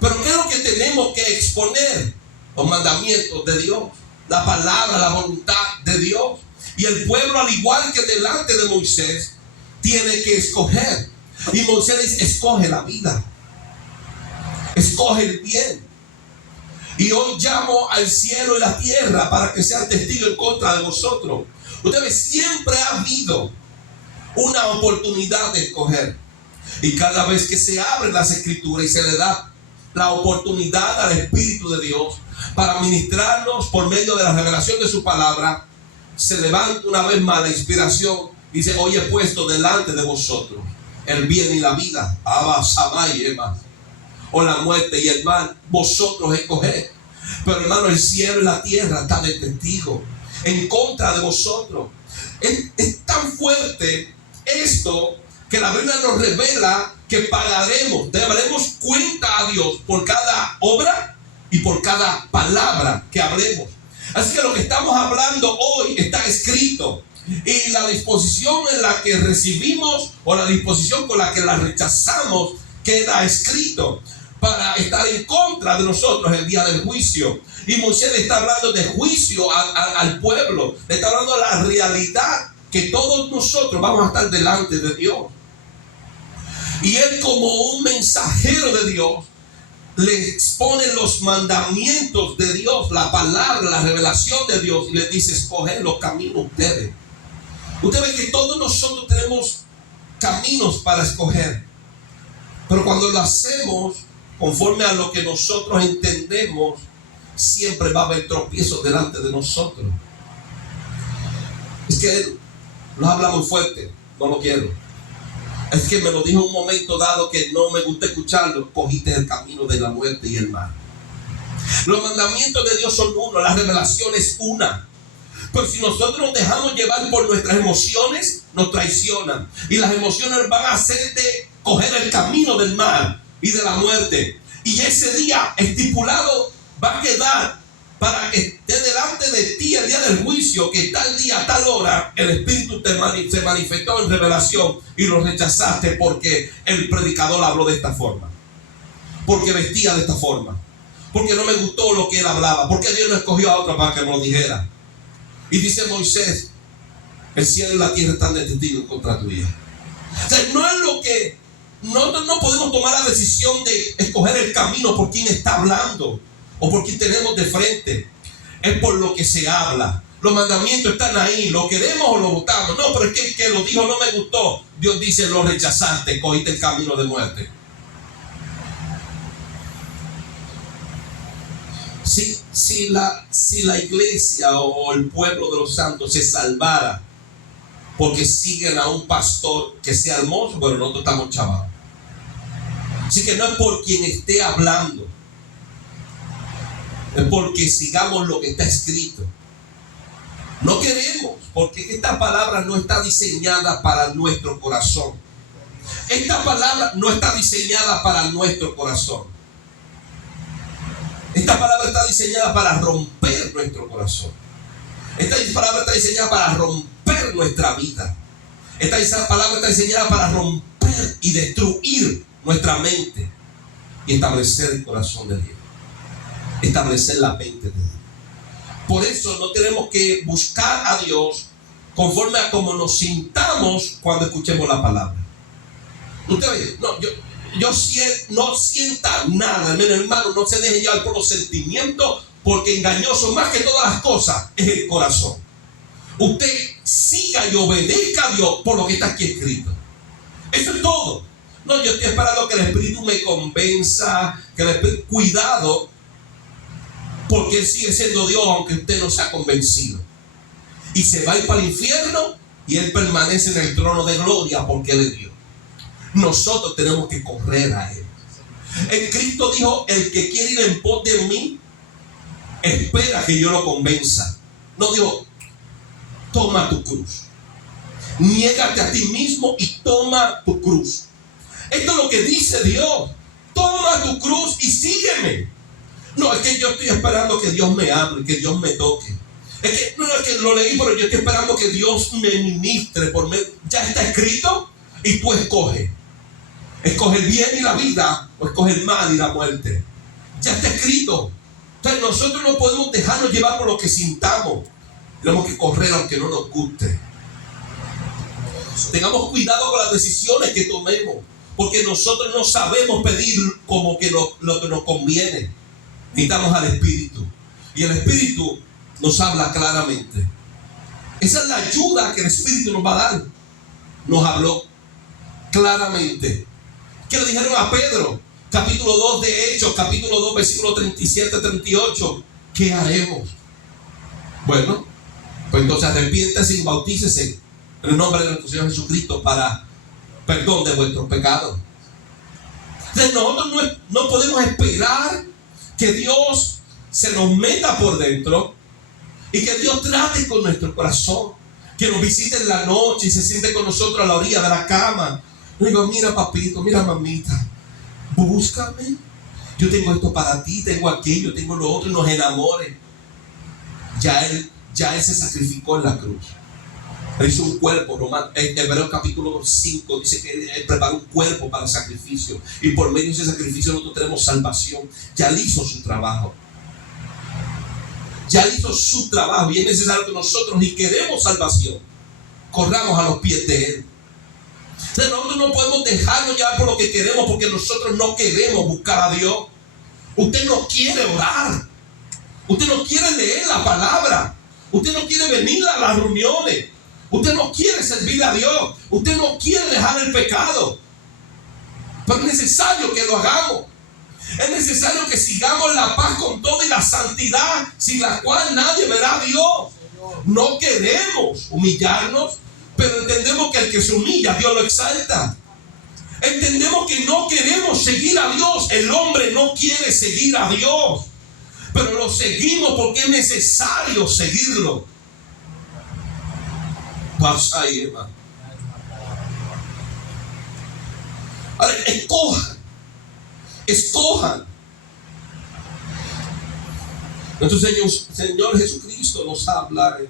Pero ¿qué es lo que tenemos que exponer? Los mandamientos de Dios, la palabra, la voluntad de Dios. Y el pueblo, al igual que delante de Moisés, tiene que escoger. Y Moisés dice: escoge la vida, escoge el bien. Y hoy llamo al cielo y la tierra para que sean testigos en contra de vosotros. Ustedes, siempre ha habido una oportunidad de escoger. Y cada vez que se abren las escrituras y se le da la oportunidad al Espíritu de Dios para ministrarnos por medio de la revelación de su palabra, se levanta una vez más la inspiración. Dice: hoy he puesto delante de vosotros el bien y la vida, o la muerte y el mal, vosotros escoged. Pero hermano, el cielo y la tierra están de testigo en contra de vosotros. Es tan fuerte esto que la Biblia nos revela que daremos cuenta a Dios por cada obra y por cada palabra que hablemos. Así que lo que estamos hablando hoy está escrito, y la disposición en la que recibimos o la disposición con la que la rechazamos queda escrito para estar en contra de nosotros el día del juicio. Y Moisés le está hablando de juicio al pueblo, le está hablando de la realidad que todos nosotros vamos a estar delante de Dios. Y él, como un mensajero de Dios, le expone los mandamientos de Dios, la palabra, la revelación de Dios, y le dice: escoger los caminos ustedes. Ustedes ven que todos nosotros tenemos caminos para escoger, pero cuando lo hacemos conforme a lo que nosotros entendemos, siempre va a haber tropiezos delante de nosotros. Es que lo habla muy fuerte, no lo quiero. Es que me lo dijo en un momento dado que no me gusta escucharlo: cogiste el camino de la muerte y el mal. Los mandamientos de Dios son uno, la revelación es una. Pero si nosotros nos dejamos llevar por nuestras emociones, nos traicionan. Y las emociones van a hacerte coger el camino del mal y de la muerte. Y ese día estipulado va a quedar para que esté delante de ti el día del juicio, que tal día, tal hora, el Espíritu se manifestó en revelación y lo rechazaste porque el predicador habló de esta forma, porque vestía de esta forma, porque no me gustó lo que él hablaba, porque Dios no escogió a otro para que me lo dijera. Y dice Moisés: el cielo y la tierra están de testigo contra tu vida. O sea, no es lo que no podemos tomar la decisión de escoger el camino por quien está hablando o por quien tenemos de frente. Es por lo que se habla. Los mandamientos están ahí, lo queremos o lo votamos. No, pero es que lo dijo, no me gustó. Dios dice: lo rechazaste, cogiste el camino de muerte. Si la iglesia o el pueblo de los santos se salvara porque siguen a un pastor que sea hermoso, bueno, nosotros estamos chavados. Así que no es por quien esté hablando, es porque sigamos lo que está escrito. No queremos, porque esta palabra no está diseñada para nuestro corazón. Esta palabra no está diseñada para nuestro corazón. Esta palabra está diseñada para romper nuestro corazón. Esta palabra está diseñada para romper nuestra vida. Esta palabra está diseñada para romper y destruir nuestra mente y establecer el corazón de Dios. Establecer la mente de Dios. Por eso no tenemos que buscar a Dios conforme a cómo nos sintamos cuando escuchemos la palabra. Usted ve, no, no sienta nada, hermano, no se deje llevar por los sentimientos, porque engañoso más que todas las cosas es el corazón. Usted siga y obedezca a Dios por lo que está aquí escrito. Eso es todo. No, yo estoy esperando que el Espíritu me convenza, cuidado, porque Él sigue siendo Dios aunque usted no se ha convencido. Y se va a ir para el infierno y Él permanece en el trono de gloria porque Él es Dios. Nosotros tenemos que correr a Él. El Cristo dijo: el que quiere ir en pos de mí, espera que yo lo convenza. No dijo: toma tu cruz, niégate a ti mismo y toma tu cruz. Esto es lo que dice Dios: toma tu cruz y sígueme. No, es que yo estoy esperando que Dios me hable, que Dios me toque. Es que lo leí, pero yo estoy esperando que Dios me ministre por medio. Ya está escrito y tú escoges. Escoge el bien y la vida, o escoge el mal y la muerte. Ya está escrito. Entonces nosotros no podemos dejarnos llevar por lo que sintamos. Tenemos que correr aunque no nos guste. Tengamos cuidado con las decisiones que tomemos, porque nosotros no sabemos pedir como que lo que nos conviene. Necesitamos al Espíritu, y el Espíritu nos habla claramente. Esa es la ayuda que el Espíritu nos va a dar. Nos habló claramente. ¿Qué le dijeron a Pedro? Capítulo 2 de Hechos, capítulo 2, versículo 37-38. ¿Qué haremos? Bueno, pues entonces arrepiéntase y bautícese en el nombre de nuestro Señor Jesucristo para perdón de vuestros pecados. Entonces nosotros no podemos esperar que Dios se nos meta por dentro y que Dios trate con nuestro corazón, que nos visite en la noche y se siente con nosotros a la orilla de la cama. Le digo: mira papito, mira mamita, búscame, yo tengo esto para ti, tengo aquello, tengo lo otro, y nos enamore. Ya él se sacrificó en la cruz. Él hizo un cuerpo. En Hebreos capítulo 5 dice que Él preparó un cuerpo para el sacrificio, y por medio de ese sacrificio nosotros tenemos salvación. Ya Él hizo su trabajo. Ya Él hizo su trabajo, y es necesario que nosotros, si queremos salvación, corramos a los pies de Él. Entonces nosotros no podemos dejarnos llevar por lo que queremos, porque nosotros no queremos buscar a Dios. Usted no quiere orar, usted no quiere leer la palabra, usted no quiere venir a las reuniones, usted no quiere servir a Dios, usted no quiere dejar el pecado. Pero es necesario que lo hagamos. Es necesario que sigamos la paz con todo y la santidad, sin la cual nadie verá a Dios. No queremos humillarnos, pero entendemos que el que se humilla, Dios lo exalta. Entendemos que no queremos seguir a Dios. El hombre no quiere seguir a Dios, pero lo seguimos porque es necesario seguirlo. Pasa ahí, hermano. Ahora, escojan. Nuestro Señor Jesucristo nos habla en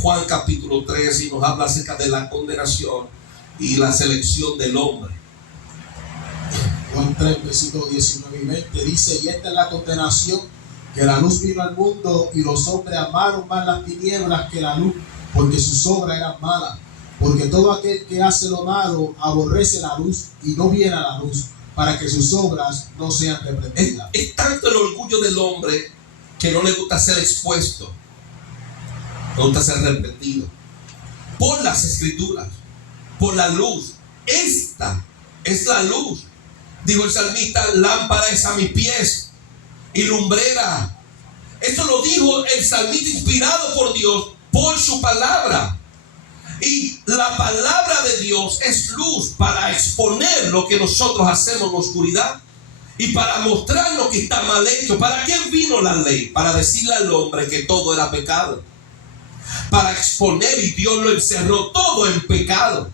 Juan capítulo 3 y nos habla acerca de la condenación y la selección del hombre. Juan 3, versículos 19 y 20 dice: y esta es la condenación, que la luz vino al mundo y los hombres amaron más las tinieblas que la luz, porque sus obras eran malas. Porque todo aquel que hace lo malo aborrece la luz y no viene a la luz, para que sus obras no sean reprendidas. Es tanto el orgullo del hombre que no le gusta ser expuesto, le gusta ser reprendido por las escrituras, por la luz. Esta es la luz. Dijo el salmista: lámpara es a mis pies y lumbrera. Eso lo dijo el salmista inspirado por Dios, por su palabra. Y la palabra de Dios es luz para exponer lo que nosotros hacemos en la oscuridad y para mostrar lo que está mal hecho. ¿Para qué vino la ley? Para decirle al hombre que todo era pecado. para exponer, y Dios lo encerró todo en pecado.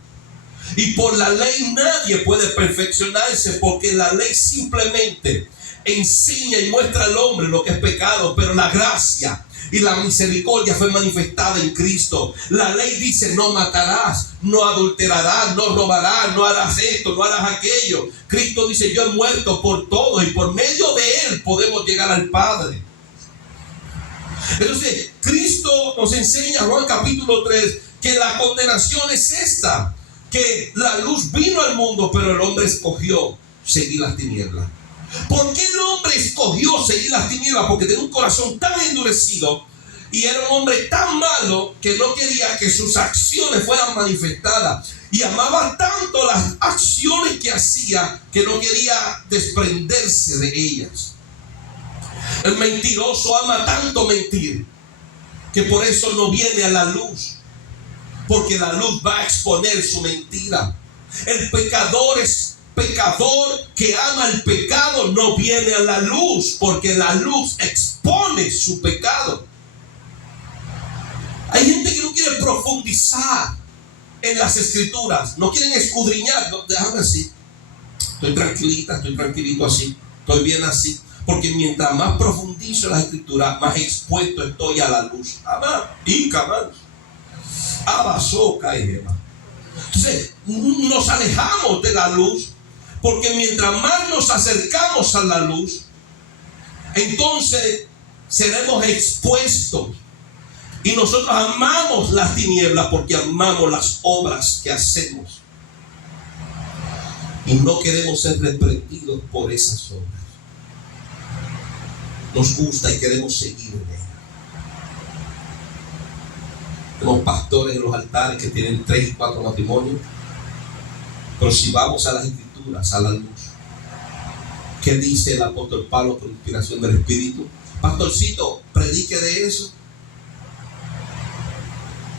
Y por la ley nadie puede perfeccionarse, porque la ley simplemente enseña y muestra al hombre lo que es pecado, pero la gracia y la misericordia fue manifestada en Cristo. La ley dice: no matarás, no adulterarás, no robarás, no harás esto, no harás aquello. Cristo dice: yo he muerto por todo, y por medio de Él podemos llegar al Padre. Entonces Cristo nos enseña, Juan capítulo 3, que la condenación es esta: que la luz vino al mundo, pero el hombre escogió seguir las tinieblas. ¿Por qué el hombre escogió seguir las tinieblas? Porque tenía un corazón tan endurecido y era un hombre tan malo que no quería que sus acciones fueran manifestadas, y amaba tanto las acciones que hacía que no quería desprenderse de ellas. El mentiroso ama tanto mentir que por eso no viene a la luz, porque la luz va a exponer su mentira. El pecador que ama el pecado no viene a la luz, porque la luz expone su pecado. Hay gente que no quiere profundizar en las escrituras, no quieren escudriñar. No, déjame así, estoy tranquilito así, estoy bien así, porque mientras más profundizo en las escrituras, más expuesto estoy a la luz. Entonces nos alejamos de la luz, porque mientras más nos acercamos a la luz, entonces seremos expuestos. Y nosotros amamos las tinieblas porque amamos las obras que hacemos, y no queremos ser reprendidos por esas obras. Nos gusta y queremos seguir en ella. Tenemos pastores en los altares que tienen 3 y 4 matrimonios, pero si vamos a las escrituras, a la luz, ¿qué dice el apóstol Pablo por inspiración del Espíritu? Pastorcito, predique de eso.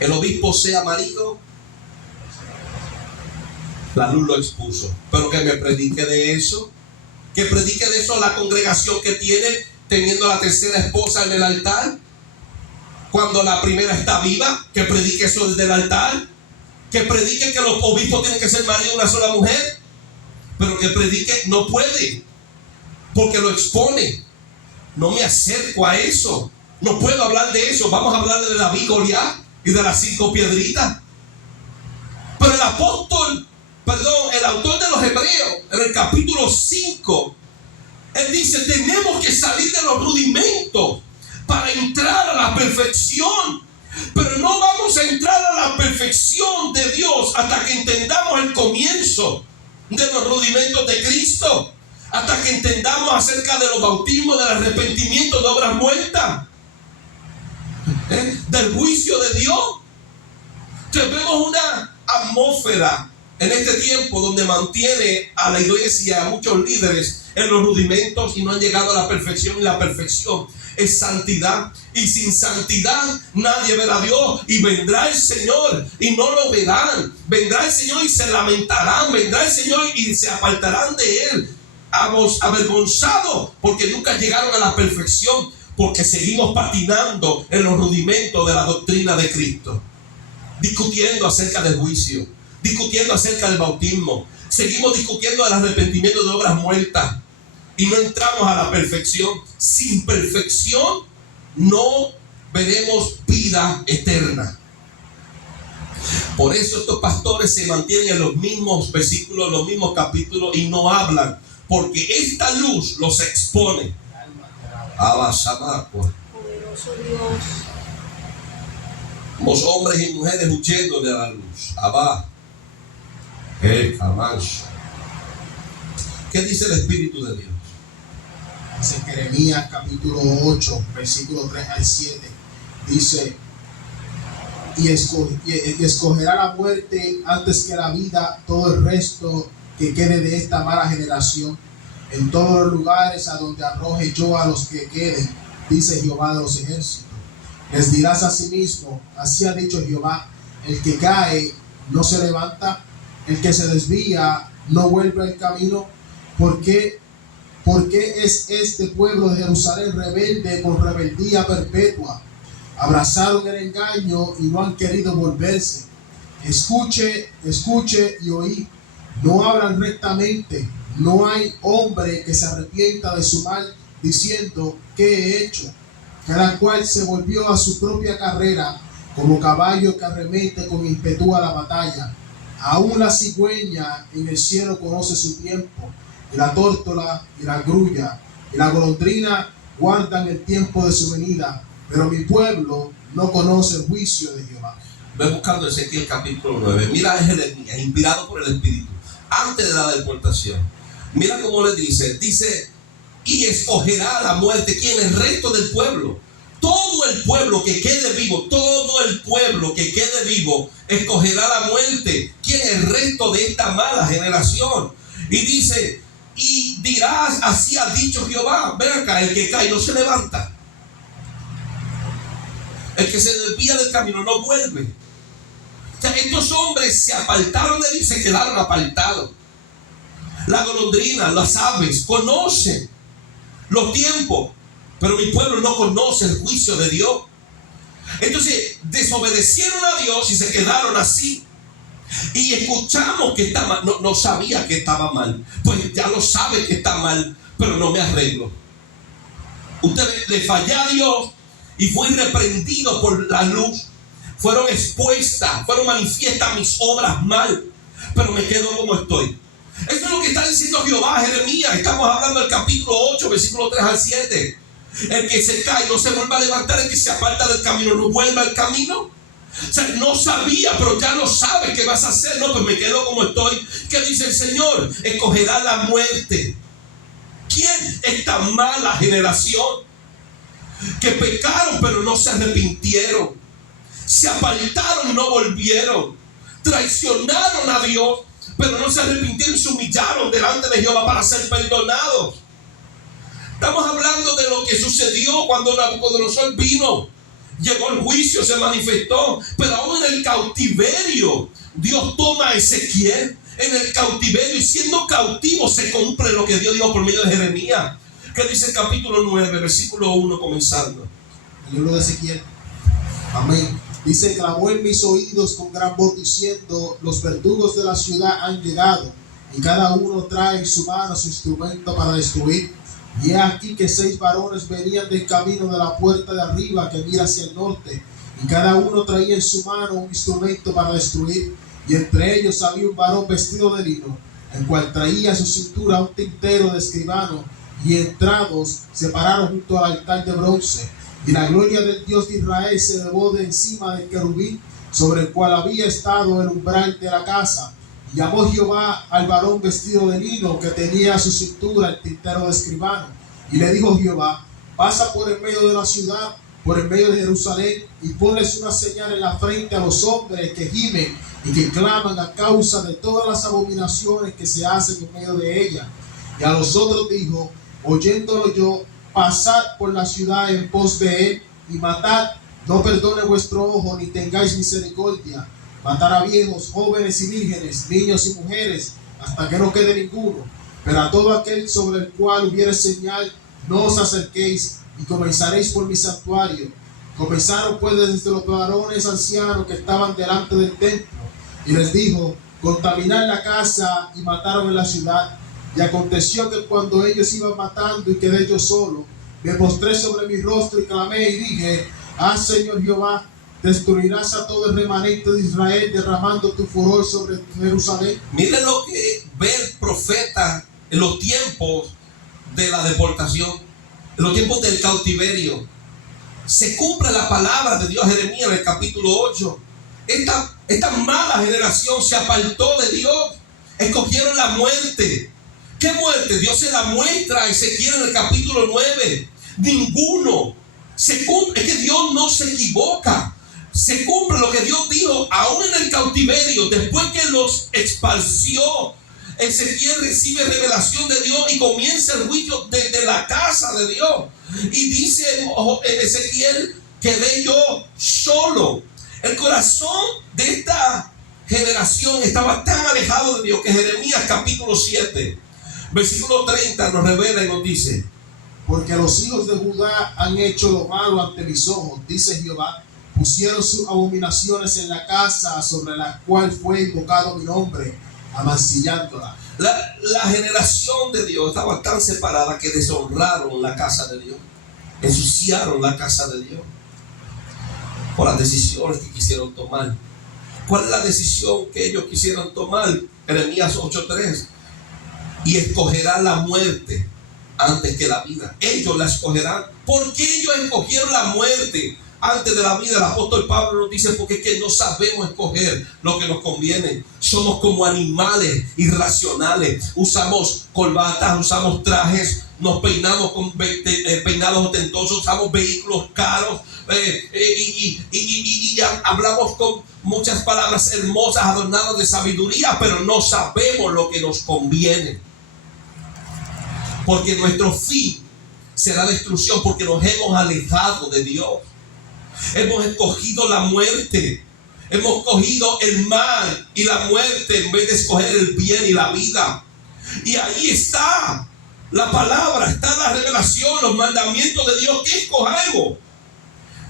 El obispo sea marido, la luz lo expuso, pero que me predique de eso, que predique de eso la congregación que tiene, teniendo la tercera esposa en el altar, cuando la primera está viva, que predique eso desde el altar, que predique que los obispos tienen que ser marido de una sola mujer, pero que predique, no puede, porque lo expone. No me acerco a eso, no puedo hablar de eso. Vamos a hablar de David, Goliat y de las 5 piedritas. Pero el autor de los Hebreos, en el capítulo 5, él dice: tenemos que salir de los rudimentos para entrar a la perfección. Pero no vamos a entrar a la perfección de Dios hasta que entendamos el comienzo de los rudimentos de Cristo, hasta que entendamos acerca de los bautismos, del arrepentimiento, de obras muertas, del juicio de Dios. Entonces vemos una atmósfera en este tiempo donde mantiene a la iglesia, a muchos líderes, en los rudimentos y no han llegado a la perfección. Y la perfección es santidad, y sin santidad nadie verá a Dios. Y vendrá el Señor y no lo verán, vendrá el Señor y se lamentarán, vendrá el Señor y se apartarán de Él, avergonzados, porque nunca llegaron a la perfección, porque seguimos patinando en los rudimentos de la doctrina de Cristo, discutiendo acerca del juicio, discutiendo acerca del bautismo, seguimos discutiendo del arrepentimiento de obras muertas, y no entramos a la perfección. Sin perfección no veremos vida eterna. Por eso estos pastores se mantienen en los mismos versículos, los mismos capítulos, y no hablan, porque esta luz los expone. Poderoso Dios. Somos hombres y mujeres huyendo de la luz. ¿Qué dice el Espíritu de Dios? Dice Jeremías capítulo 8, versículo 3 al 7. Dice: y escogerá la muerte antes que la vida todo el resto que quede de esta mala generación, en todos los lugares a donde arroje yo a los que queden, dice Jehová de los ejércitos. Les dirás a sí mismo: así ha dicho Jehová, el que cae no se levanta, el que se desvía no vuelve al camino. ¿Por qué es este pueblo de Jerusalén rebelde con rebeldía perpetua? abrazaron el engaño y no han querido volverse. Escuche y oí, no hablan rectamente, no hay hombre que se arrepienta de su mal, diciendo, ¿qué he hecho? Cada cual se volvió a su propia carrera, como caballo que arremete con ímpetu a la batalla. Aún la cigüeña en el cielo conoce su tiempo, y la tórtola y la grulla y la golondrina guardan el tiempo de su venida, pero mi pueblo no conoce el juicio de Jehová. Ve buscando Ezequiel capítulo 9. Mira a Jeremías, inspirado por el Espíritu, antes de la deportación. Mira cómo le dice, y escogerá la muerte. ¿Quién? El resto del pueblo. Todo el pueblo que quede vivo, todo el pueblo que quede vivo, escogerá la muerte. ¿Quién? El resto de esta mala generación. Y dice, y dirás, así ha dicho Jehová. Ven acá, el que cae no se levanta. El que se desvía del camino no vuelve. O sea, estos hombres se apartaron de Dios, se quedaron apartados. La golondrina, las aves, conocen los tiempos, pero mi pueblo no conoce el juicio de Dios. Entonces desobedecieron a Dios y se quedaron así. Y escuchamos que está mal. No sabía que estaba mal. Pues ya lo sabe que está mal, pero no me arreglo. Usted le falló a Dios y fue reprendido por la luz. Fueron expuestas, fueron manifiestas mis obras mal, pero me quedo como estoy. Eso es lo que está diciendo Jehová a Jeremías. Estamos hablando del capítulo 8, versículo 3 al 7. El que se cae no se vuelva a levantar, el que se aparta del camino no vuelva al camino. O sea, no sabía, pero ya lo sabe. ¿Qué vas a hacer? No, pues me quedo como estoy. ¿Qué dice el Señor? Escogerá la muerte. ¿Quién? Esta mala generación que pecaron pero no se arrepintieron, se apartaron y no volvieron, traicionaron a Dios pero no se arrepintieron y se humillaron delante de Jehová para ser perdonados. Estamos hablando de lo que sucedió cuando Nabucodonosor vino. Llegó el juicio, se manifestó, pero aún en el cautiverio Dios toma a Ezequiel. En el cautiverio, y siendo cautivo, se cumple lo que Dios dijo por medio de Jeremías. ¿Qué dice el capítulo 9, versículo 1 comenzando? El libro de Ezequiel. Amén. Dice, clamó en mis oídos con gran voz diciendo, los verdugos de la ciudad han llegado, y cada uno trae en su mano su instrumento para destruir. Y he aquí que 6 varones venían del camino de la puerta de arriba que mira hacia el norte, y cada uno traía en su mano un instrumento para destruir. Y entre ellos había un varón vestido de lino, el cual traía a su cintura un tintero de escribano, y entrados se pararon junto al altar de bronce. Y la gloria del Dios de Israel se elevó de encima del querubín, sobre el cual había estado el umbral de la casa. Y llamó Jehová al varón vestido de lino que tenía a su cintura el tintero de escribano. Y le dijo Jehová, pasa por el medio de la ciudad, por el medio de Jerusalén, y ponles una señal en la frente a los hombres que gimen y que claman a causa de todas las abominaciones que se hacen en medio de ella. Y a los otros dijo, oyéndolo yo, pasad por la ciudad en pos de él y matad, no perdone vuestro ojo ni tengáis misericordia. Matar a viejos, jóvenes y vírgenes, niños y mujeres, hasta que no quede ninguno. Pero a todo aquel sobre el cual hubiere señal, no os acerquéis, y comenzaréis por mi santuario. Comenzaron pues desde los varones ancianos que estaban delante del templo, y les dijo, contaminar la casa, y mataron en la ciudad. Y aconteció que cuando ellos iban matando y quedé yo solo, me postré sobre mi rostro y clamé y dije, Señor Jehová, destruirás a todo el remanente de Israel derramando tu furor sobre Jerusalén. Miren lo que ve el profeta en los tiempos de la deportación, en los tiempos del cautiverio. Se cumple la palabra de Dios, Jeremías, en el capítulo 8. Esta mala generación se apartó de Dios, escogieron la muerte. ¿Qué muerte? Dios se la muestra a Ezequiel en el capítulo 9. Ninguno se cumple. Es que Dios no se equivoca. Se cumple lo que Dios dijo aún en el cautiverio. Después que los esparció, Ezequiel recibe revelación de Dios y comienza el juicio desde la casa de Dios. Y dice Ezequiel, quedé yo solo. El corazón de esta generación estaba tan alejado de Dios que Jeremías capítulo 7 versículo 30 nos revela y nos dice, porque los hijos de Judá han hecho lo malo ante mis ojos, dice Jehová. Pusieron sus abominaciones en la casa sobre la cual fue invocado mi nombre, amancillándola. La generación de Dios estaba tan separada que deshonraron la casa de Dios, ensuciaron la casa de Dios por las decisiones que quisieron tomar. ¿Cuál es la decisión que ellos quisieron tomar? Jeremías 8:3. Y escogerán la muerte antes que la vida. Ellos la escogerán. ¿Por qué ellos escogieron la muerte antes de la vida? El apóstol Pablo nos dice porque es que no sabemos escoger lo que nos conviene. Somos como animales irracionales. Usamos corbatas, usamos trajes, nos peinamos con peinados ostentosos, usamos vehículos caros y hablamos con muchas palabras hermosas adornadas de sabiduría, pero no sabemos lo que nos conviene. Porque nuestro fin será destrucción, porque nos hemos alejado de Dios. Hemos escogido la muerte. Hemos escogido el mal y la muerte en vez de escoger el bien y la vida. Y ahí está la palabra, está la revelación, los mandamientos de Dios. ¿Qué escogemos?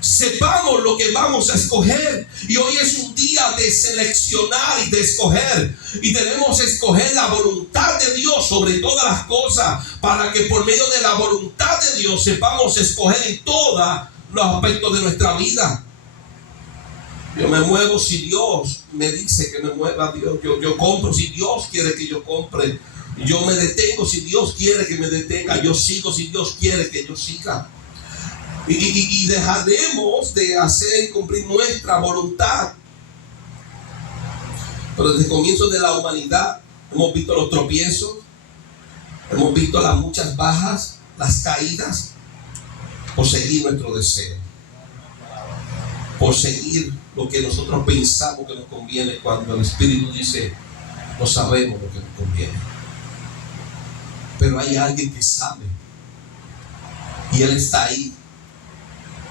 Sepamos lo que vamos a escoger. Y hoy es un día de seleccionar y de escoger. Y debemos escoger la voluntad de Dios sobre todas las cosas, para que por medio de la voluntad de Dios sepamos escoger en todos los aspectos de nuestra vida. Yo me muevo si Dios me dice que me mueva. Yo compro si Dios quiere que yo compre. Yo me detengo si Dios quiere que me detenga. Yo sigo si Dios quiere que yo siga. Y dejaremos de hacer y cumplir nuestra voluntad. Pero desde el comienzo de la humanidad hemos visto los tropiezos, hemos visto las muchas bajas, las caídas, por seguir nuestro deseo, por seguir lo que nosotros pensamos que nos conviene, cuando el Espíritu dice no sabemos lo que nos conviene. Pero hay alguien que sabe y Él está ahí.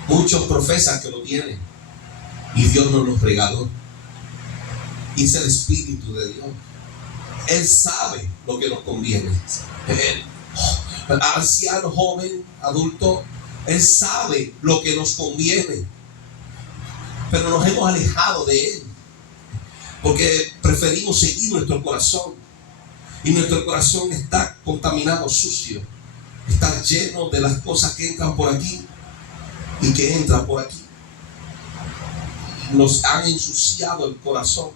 Muchos profesan que lo tienen y Dios nos los regaló. Y es el Espíritu de Dios. Él sabe lo que nos conviene. Anciano, joven, adulto, Él sabe lo que nos conviene. Pero nos hemos alejado de Él porque preferimos seguir nuestro corazón. Y nuestro corazón está contaminado, sucio. Está lleno de las cosas que entran por aquí y que entran por aquí. Nos han ensuciado el corazón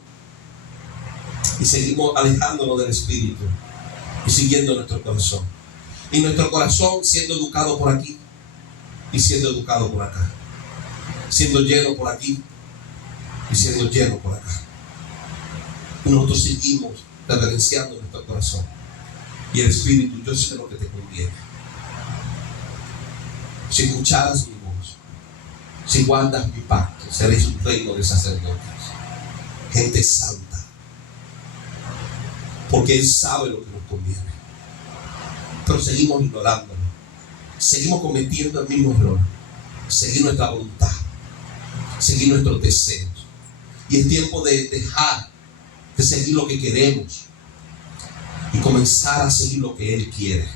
y seguimos alejándonos del Espíritu y siguiendo nuestro corazón. Y nuestro corazón siendo educado por aquí y siendo educado por acá, siendo lleno por aquí y siendo lleno por acá. Y nosotros seguimos reverenciando nuestro corazón. Y el Espíritu, yo sé lo que te conviene. Si escucharas mi voz, si guardas mi pacto, seréis un reino de sacerdotes, gente santa, porque Él sabe lo que nos conviene. Pero seguimos ignorándolo, seguimos cometiendo el mismo error, seguir nuestra voluntad, seguir nuestros deseos. Y es tiempo de dejar de seguir lo que queremos y comenzar a seguir lo que Él quiere.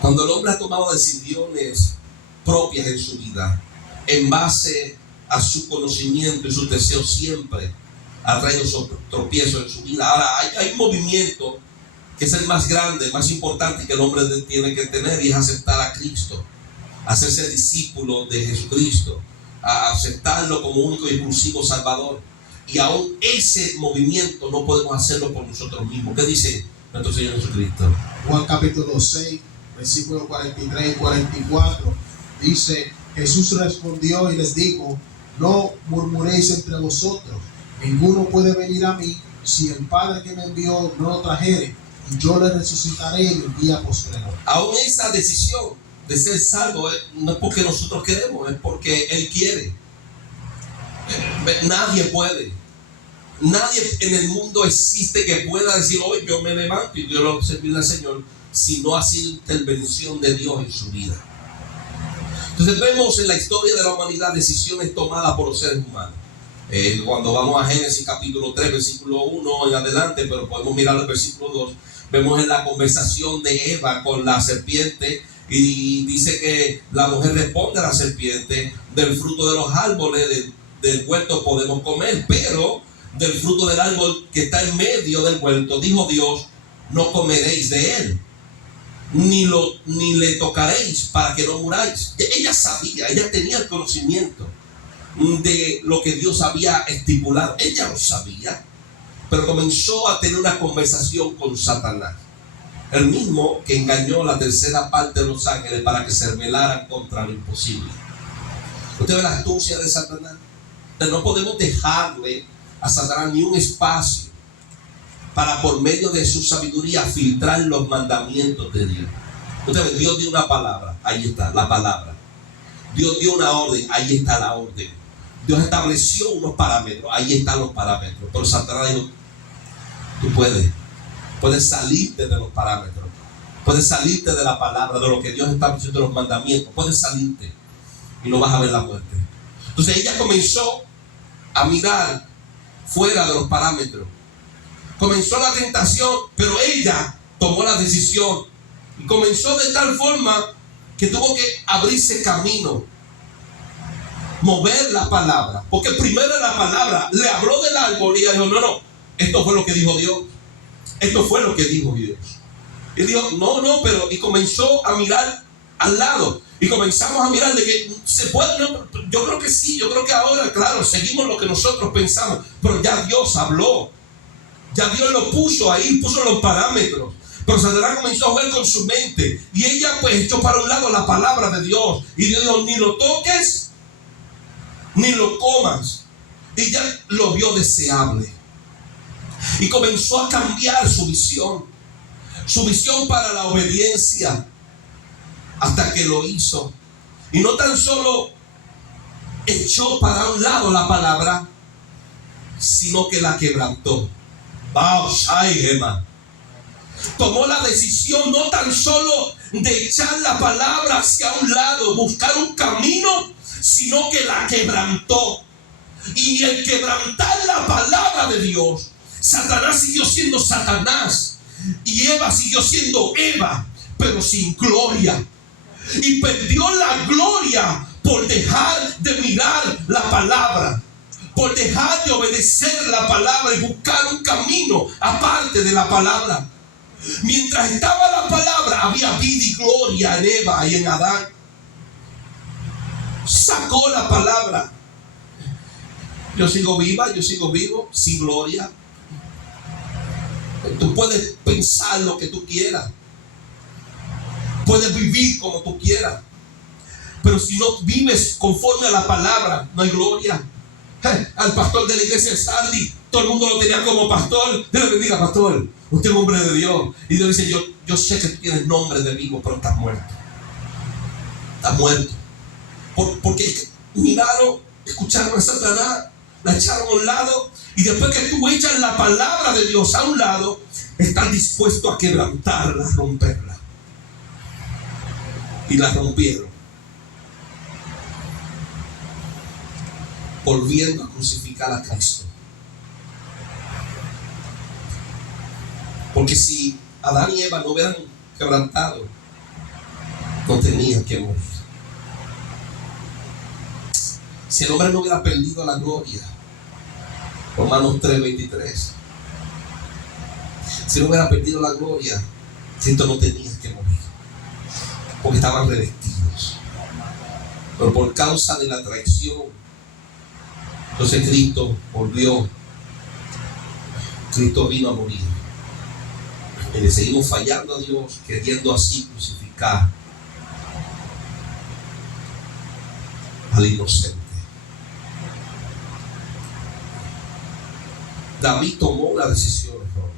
Cuando el hombre ha tomado decisiones propias en su vida, en base a su conocimiento y sus deseos, siempre ha traído tropiezos en su vida. Ahora hay un movimiento que es el más grande, el más importante que el hombre tiene que tener, y es aceptar a Cristo, hacerse discípulo de Jesucristo, a aceptarlo como único y exclusivo Salvador. Y aún ese movimiento no podemos hacerlo por nosotros mismos. ¿Qué dice nuestro Señor Jesucristo? Juan capítulo 6, versículos 43 y 44, dice: Jesús respondió y les dijo: no murmuréis entre vosotros, ninguno puede venir a mí si el Padre que me envió no lo trajere, y yo le resucitaré en el día postrero. Aún esa decisión de ser salvo no es porque nosotros queremos, es porque Él quiere. Nadie puede. Nadie en el mundo existe que pueda decir: hoy yo me levanto y yo lo voy a servir al Señor, si no ha sido intervención de Dios en su vida. Entonces vemos en la historia de la humanidad decisiones tomadas por los seres humanos. Cuando vamos a Génesis capítulo 3, versículo 1 en adelante, pero podemos mirar el versículo 2, Vemos en la conversación de Eva con la serpiente, y dice que la mujer responde a la serpiente: del fruto de los árboles del huerto podemos comer, pero del fruto del árbol que está en medio del huerto, dijo Dios, no comeréis de él, ni le tocaréis, para que no muráis. Ella sabía, ella tenía el conocimiento de lo que Dios había estipulado. Ella lo sabía, pero comenzó a tener una conversación con Satanás, el mismo que engañó la tercera parte de los ángeles para que se rebelaran contra lo imposible. Usted ve la astucia de Satanás. No podemos dejarle a Satanás ni un espacio para, por medio de su sabiduría, filtrar los mandamientos de Dios. Usted ve, Dios dio una palabra, ahí está la palabra. Dios dio una orden, ahí está la orden. Dios estableció unos parámetros, ahí están los parámetros. Pero Satanás dijo: tú puedes salirte de los parámetros, puedes salirte de la palabra, de lo que Dios estableció, de los mandamientos, puedes salirte y no vas a ver la muerte. Entonces ella comenzó a mirar fuera de los parámetros. Comenzó la tentación, pero ella tomó la decisión y comenzó de tal forma que tuvo que abrirse camino, mover la palabra, porque primero la palabra le habló del árbol y ella dijo: no, esto fue lo que dijo Dios, esto fue lo que dijo Dios. Y dijo: no, pero, y comenzó a mirar al lado, y comenzamos a mirar de que se puede, no, yo creo que sí, yo creo que ahora, claro, seguimos lo que nosotros pensamos, pero ya Dios habló, ya Dios lo puso ahí, puso los parámetros. Pero Satanás comenzó a jugar con su mente, y ella pues echó para un lado la palabra de Dios, y Dios dijo: ni lo toques, ni lo comas. Y ella lo vio deseable, y comenzó a cambiar su visión para la obediencia, hasta que lo hizo. Y no tan solo echó para un lado la palabra, sino que la quebrantó. Tomó la decisión no tan solo de echar la palabra hacia un lado, buscar un camino, sino que la quebrantó. Y el quebrantar la palabra de Dios, Satanás siguió siendo Satanás y Eva siguió siendo Eva, pero sin gloria. Y perdió la gloria por dejar de mirar la palabra, por dejar de obedecer la palabra y buscar un camino aparte de la palabra. Mientras estaba la palabra, había vida y gloria en Eva y en Adán. Sacó la palabra. Yo sigo viva, yo sigo vivo, sin gloria. Tú puedes pensar lo que tú quieras, puedes vivir como tú quieras, pero si no vives conforme a la palabra, no hay gloria. Al pastor de la iglesia de Sardi, todo el mundo lo tenía como pastor. Dios le bendiga, pastor, usted es un hombre de Dios. Y Dios dice: yo sé que tú tienes nombre de vivo, pero estás muerto. Estás muerto. Porque miraron, escucharon a Satanás, la echaron a un lado, y después que tú echas la palabra de Dios a un lado, están dispuestos a quebrantarla, a romperla. Y la rompieron, volviendo a crucificar a Cristo. Porque si Adán y Eva no hubieran quebrantado, no tenían que morir. Si el hombre no hubiera perdido la gloria, Romanos 3:23, si no hubiera perdido la gloria, Cristo no tenía que morir, porque estaban revestidos. Pero por causa de la traición, entonces Cristo volvió. Cristo vino a morir. Y le seguimos fallando a Dios, queriendo así crucificar al inocente. David tomó una decisión errónea.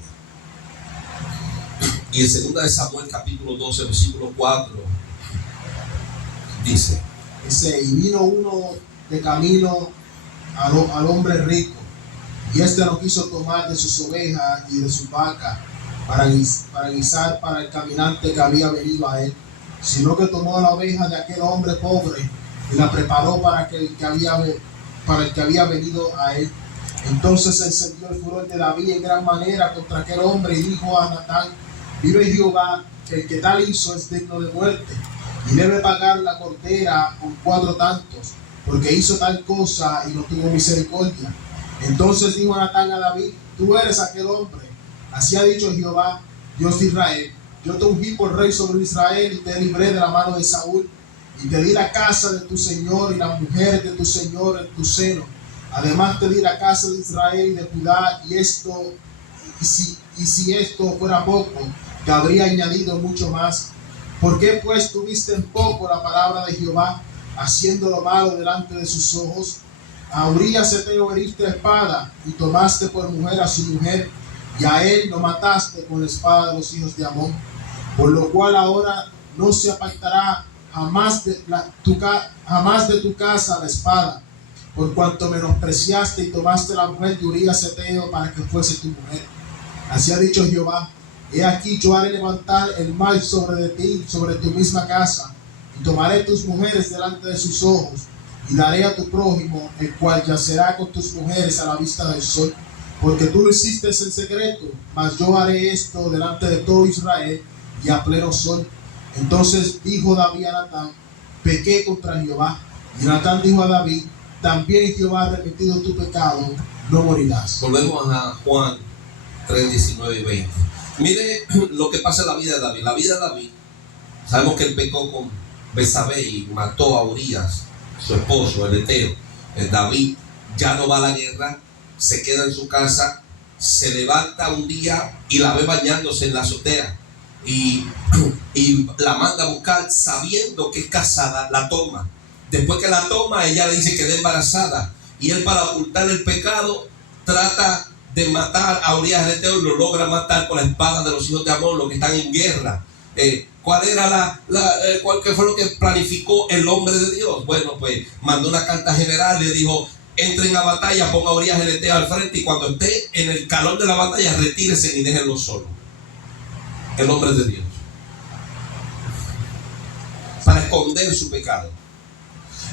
Y en 2 de Samuel capítulo 12 versículo 4 dice: y vino uno de camino al hombre rico, y este no quiso tomar de sus ovejas y de su vaca para guisar para el caminante que había venido a él, sino que tomó la oveja de aquel hombre pobre y la preparó para el que había venido a él. Entonces se encendió el furor de David en gran manera contra aquel hombre, y dijo a Natán, Vive Jehová, que el que tal hizo es digno de muerte, y debe pagar la cordera con 4 tantos, porque hizo tal cosa y no tuvo misericordia. Entonces dijo Natán a David: tú eres aquel hombre. Así ha dicho Jehová, Dios de Israel: yo te ungí por rey sobre Israel y te libré de la mano de Saúl, y te di la casa de tu señor y las mujeres de tu señor en tu seno. Además te di la casa de Israel y de Judá, y si esto fuera poco, te habría añadido mucho más. ¿Por qué pues tuviste en poco la palabra de Jehová, haciendo lo malo delante de sus ojos? A Urías Heteo heriste a espada, y tomaste por mujer a su mujer, y a él lo mataste con la espada de los hijos de Amón. Por lo cual ahora no se apartará jamás de tu casa la espada, por cuanto menospreciaste y tomaste la mujer de Urías Heteo para que fuese tu mujer. Así ha dicho Jehová: he aquí yo haré levantar el mal sobre de ti, sobre tu misma casa, y tomaré tus mujeres delante de sus ojos, y daré a tu prójimo, el cual yacerá con tus mujeres a la vista del sol. Porque tú lo hiciste en secreto, mas yo haré esto delante de todo Israel y a pleno sol. Entonces dijo David a Natán: pequé contra Jehová. Y Natán dijo a David: también Jehová ha remitido tu pecado, no morirás. Volvemos a Juan 3, 19 y 20. Mire lo que pasa en la vida de David. La vida de David, sabemos que él pecó con Betsabé y mató a Urías, su esposo, el heteo. David ya no va a la guerra, se queda en su casa, se levanta un día y la ve bañándose en la azotea, y la manda a buscar, sabiendo que es casada, la toma. Después que la toma, ella le dice que quedó embarazada, y él, para ocultar el pecado, trata de matar a Urías el heteo y lo logra matar con la espada de los hijos de Amón, los que están en guerra. ¿Cuál era qué fue lo que planificó el hombre de Dios? Bueno, pues mandó una carta general, le dijo: entren a batalla, ponga a Urías el heteo al frente, y cuando esté en el calor de la batalla, retírese y déjenlo solo. El hombre de Dios, para esconder su pecado.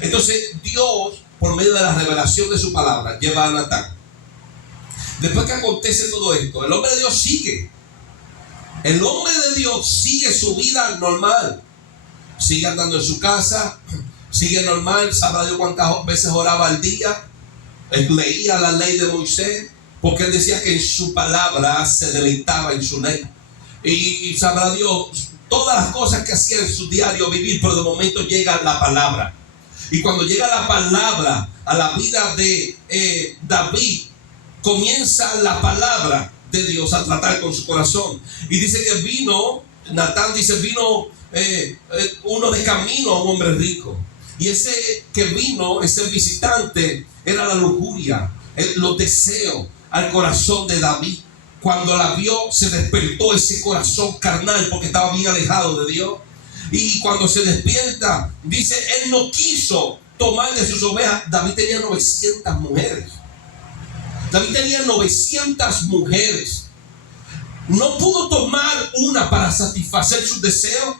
Entonces Dios, por medio de la revelación de su palabra, lleva a Natán. Después que acontece todo esto, el hombre de Dios sigue. El hombre de Dios sigue su vida normal. Sigue andando en su casa, sigue normal. Sabrá Dios cuántas veces oraba al día. Leía la ley de Moisés, porque él decía que en su palabra se deleitaba en su ley. Y sabrá Dios todas las cosas que hacía en su diario vivir, pero de momento llega la palabra. Y cuando llega la palabra a la vida de David, comienza la palabra de Dios a tratar con su corazón. Y dice que vino, Natán dice, vino uno de camino a un hombre rico. Y ese que vino, ese visitante, era la lujuria, los deseos al corazón de David. Cuando la vio, se despertó ese corazón carnal, porque estaba bien alejado de Dios. Y cuando se despierta, dice, él no quiso tomar de sus ovejas. David tenía 900 mujeres. David tenía 900 mujeres. No pudo tomar una para satisfacer sus deseos.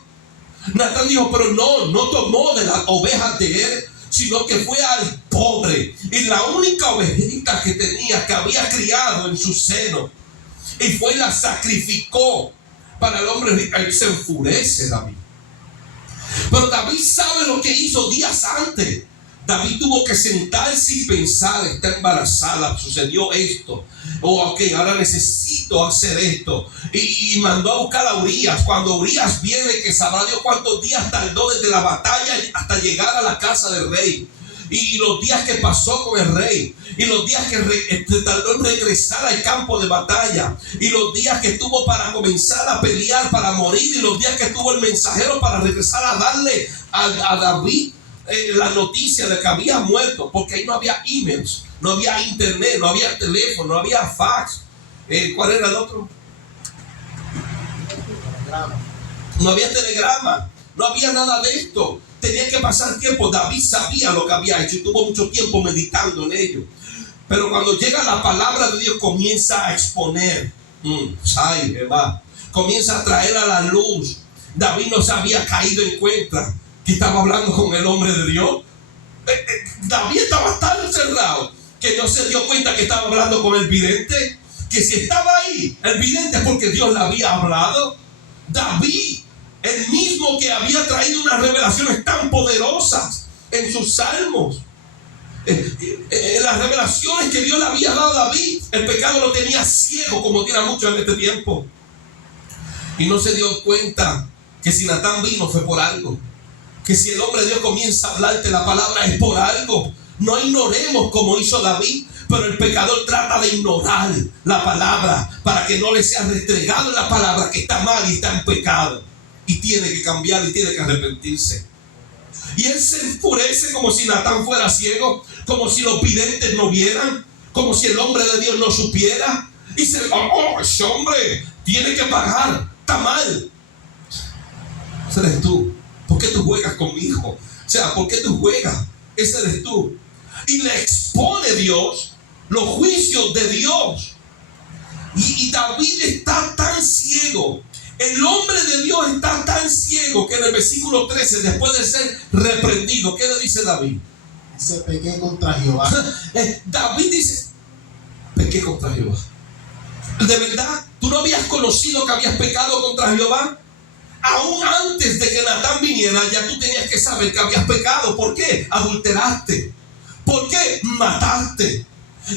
Natán dijo, pero no tomó de las ovejas de él, sino que fue al pobre. Y la única ovejita que tenía, que había criado en su seno, y fue y la sacrificó para el hombre rico. Él se enfurece, David. Pero David sabe lo que hizo días antes. David tuvo que sentarse y pensar: está embarazada, sucedió esto, ok, ahora necesito hacer esto. Y mandó a buscar a Urías. Cuando Urías viene, que sabrá Dios cuántos días tardó desde la batalla hasta llegar a la casa del rey, y los días que pasó con el rey, y los días que tardó en regresar al campo de batalla, y los días que tuvo para comenzar a pelear, para morir, y los días que tuvo el mensajero para regresar a darle a David la noticia de que había muerto, porque ahí no había emails, no había internet, no había teléfono, no había fax. ¿Cuál era el otro? No había telegrama, no había nada de esto. Tenía que pasar tiempo. David sabía lo que había hecho y tuvo mucho tiempo meditando en ello. Pero cuando llega la palabra de Dios, comienza a exponer, comienza a traer a la luz. David no se había caído en cuenta que estaba hablando con el hombre de Dios. David estaba tan encerrado que no se dio cuenta que estaba hablando con el vidente. Que si estaba ahí el vidente es porque Dios le había hablado. David, el mismo que había traído unas revelaciones tan poderosas en sus salmos, las revelaciones que Dios le había dado a David, el pecado lo tenía ciego, como tiene mucho en este tiempo, y no se dio cuenta que si Natán vino fue por algo, que si el hombre de Dios comienza a hablarte la palabra es por algo. No ignoremos como hizo David, pero el pecador trata de ignorar la palabra para que no le sea restregado la palabra que está mal y está en pecado, y tiene que cambiar y tiene que arrepentirse. Y él se enfurece como si Natán fuera ciego, como si los videntes no vieran, como si el hombre de Dios no supiera. Y dice, ese hombre tiene que pagar, está mal. Ese eres tú. ¿Por qué tú juegas con mi hijo? O sea, ¿por qué tú juegas? Ese eres tú. Y le expone Dios los juicios de Dios. Y David está tan ciego. El hombre de Dios está tan ciego que en el versículo 13, después de ser reprendido, ¿qué le dice David? Dice, pequé contra Jehová. David dice, pequé contra Jehová. ¿De verdad? ¿Tú no habías conocido que habías pecado contra Jehová? Aún antes de que Natán viniera, ya tú tenías que saber que habías pecado. ¿Por qué? Adulteraste. ¿Por qué? Mataste.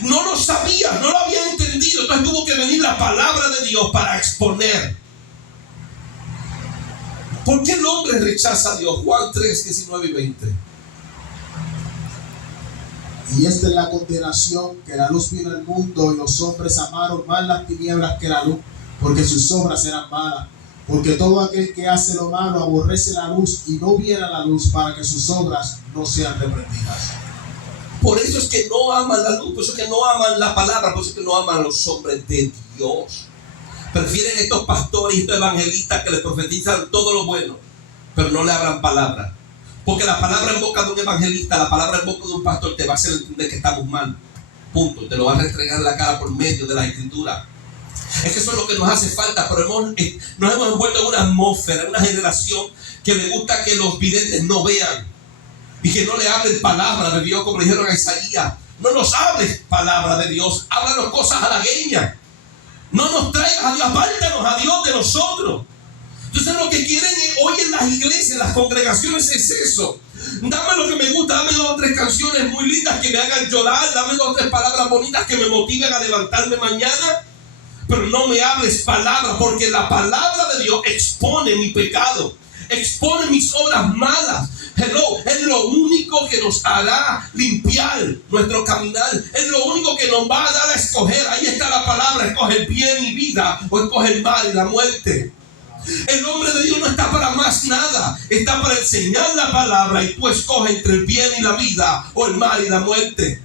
No lo sabías, no lo había entendido. Entonces tuvo que venir la palabra de Dios para exponer. ¿Por qué el hombre rechaza a Dios? Juan 3, 19 y 20. Y esta es la condenación, que la luz vino al mundo y los hombres amaron más las tinieblas que la luz, porque sus obras eran malas. Porque todo aquel que hace lo malo aborrece la luz y no viene a la luz para que sus obras no sean reprendidas. Por eso es que no aman la luz, por eso es que no aman la palabra, por eso es que no aman a los hombres de Dios. Prefieren estos pastores y estos evangelistas que les profetizan todo lo bueno, pero no le hablan palabra. Porque la palabra en boca de un evangelista, la palabra en boca de un pastor te va a hacer entender que estamos mal. Punto. Te lo va a restregar en la cara por medio de la escritura. Es que eso es lo que nos hace falta, pero nos hemos envuelto en una atmósfera, en una generación que le gusta que los videntes no vean y que no le hablen palabra de Dios, como le dijeron a Isaías. No nos hables palabra de Dios, háblanos cosas halagueñas. No nos traigas a Dios, apártanos a Dios de nosotros. Entonces lo que quieren hoy en las iglesias, en las congregaciones es eso. Dame lo que me gusta, dame 2 o 3 canciones muy lindas que me hagan llorar, dame 2 o 3 palabras bonitas que me motiven a levantarme mañana. Pero no me hables palabra, porque la palabra de Dios expone mi pecado, expone mis obras malas. Hello, es lo único que nos hará limpiar nuestro caminar, es lo único que nos va a dar a escoger. Ahí está la palabra, escoge el bien y vida o escoge el mal y la muerte. El hombre de Dios no está para más nada, está para enseñar la palabra y tú escoges entre el bien y la vida o el mal y la muerte.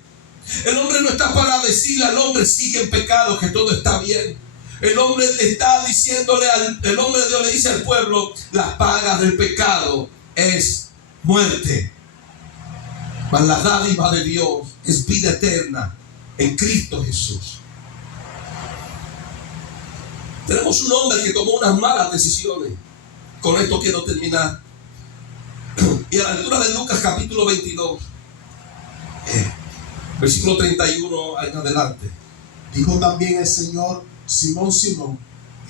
El hombre no está para decirle al hombre sigue en pecado, que todo está bien. El hombre está diciéndole el hombre de Dios le dice al pueblo, la paga del pecado es muerte, mas la dádiva de Dios es vida eterna en Cristo Jesús. Tenemos un hombre que tomó unas malas decisiones. Con esto quiero terminar. Y a la altura de Lucas capítulo 22, versículo 31 en adelante. Dijo también el Señor, Simón, Simón,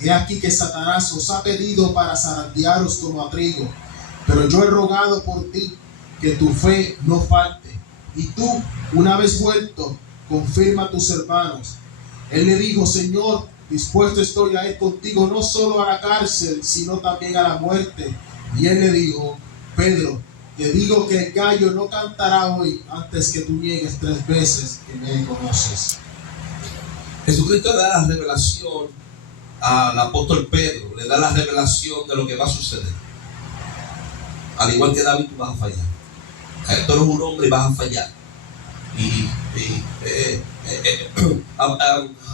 he aquí que Satanás os ha pedido para zarandearos como a trigo, pero yo he rogado por ti que tu fe no falte, y tú, una vez vuelto, confirma a tus hermanos. Él le dijo, Señor, dispuesto estoy a ir contigo no solo a la cárcel, sino también a la muerte. Y él le dijo, Pedro, te digo que el gallo no cantará hoy antes que tú niegues 3 veces que me conoces. Jesucristo le da la revelación al apóstol Pedro, le da la revelación de lo que va a suceder. Al igual que David, tú vas a fallar. Tú eres un hombre y vas a fallar.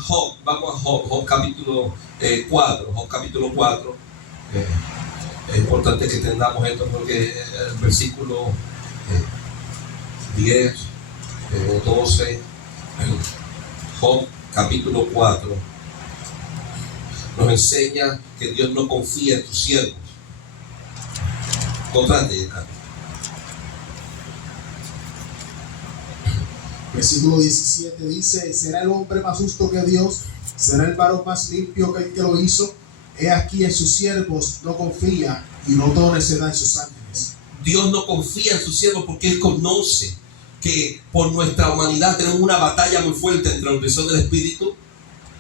Job, vamos a Job capítulo 4. Job capítulo 4. Es importante que entendamos esto porque el versículo 10, 12, Job capítulo 4 nos enseña que Dios no confía en tus siervos. Contrate, Versículo 17 dice, ¿será el hombre más justo que Dios? ¿Será el varón más limpio que el que lo hizo? he aquí en sus siervos no confía y no todo necedad en sus ángeles. Dios no confía en sus siervos porque Él conoce que por nuestra humanidad tenemos una batalla muy fuerte entre los deseos del espíritu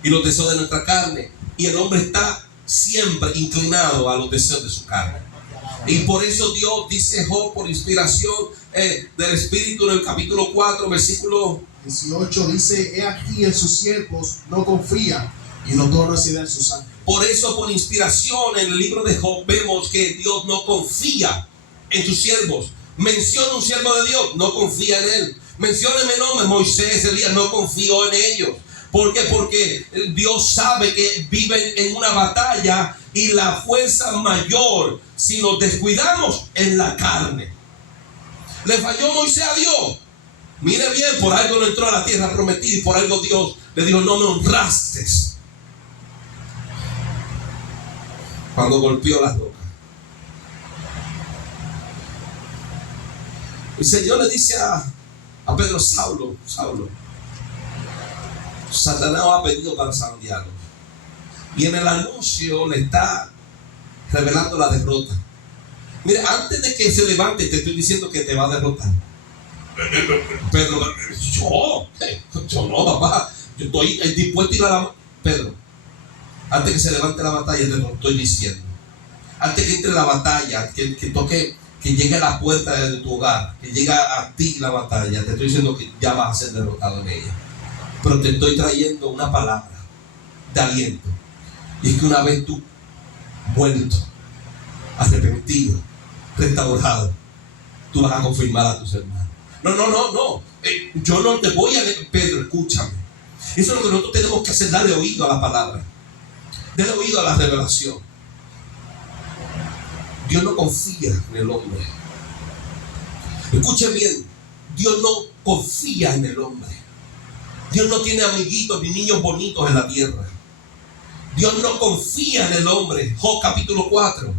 y los deseos de nuestra carne. Y el hombre está siempre inclinado a los deseos de su carne. Y por eso Dios dice Job, por inspiración del Espíritu, en el capítulo 4, versículo 18, dice: he aquí en sus siervos no confía y no todo necedad en sus ángeles. Por eso, por inspiración, en el libro de Job vemos que Dios no confía en sus siervos. Menciona un siervo de Dios, no confía en él. Mencióneme nombres: Moisés, Elías, no confió en ellos. ¿Por qué? Porque Dios sabe que viven en una batalla y la fuerza mayor, si nos descuidamos, es la carne. Le falló Moisés a Dios. Mire bien, por algo no entró a la tierra prometida y por algo Dios le dijo: no me honraste. Cuando golpeó las rocas. El Señor le dice a Pedro: Saulo, Saulo, Satanás ha pedido para zarandearlo. Y en el anuncio le está revelando la derrota. Mire, antes de que se levante, te estoy diciendo que te va a derrotar. Pedro: yo no, papá. Yo estoy dispuesto a ir a la... Pedro, antes que se levante la batalla, te lo estoy diciendo. Antes que entre la batalla, que toque, que llegue a la puerta de tu hogar, que llegue a ti la batalla, te estoy diciendo que ya vas a ser derrotado en ella. Pero te estoy trayendo una palabra de aliento. Y es que una vez tú vuelto, arrepentido, restaurado, tú vas a confirmar a tus hermanos. No. Yo no te voy a... Pedro, escúchame. Eso es lo que nosotros tenemos que hacer: darle oído a la palabra, darle oído a la revelación. Dios no confía en el hombre. Escuche bien, Dios no confía en el hombre. Dios no tiene amiguitos ni niños bonitos en la tierra. Dios no confía en el hombre. Job capítulo 4.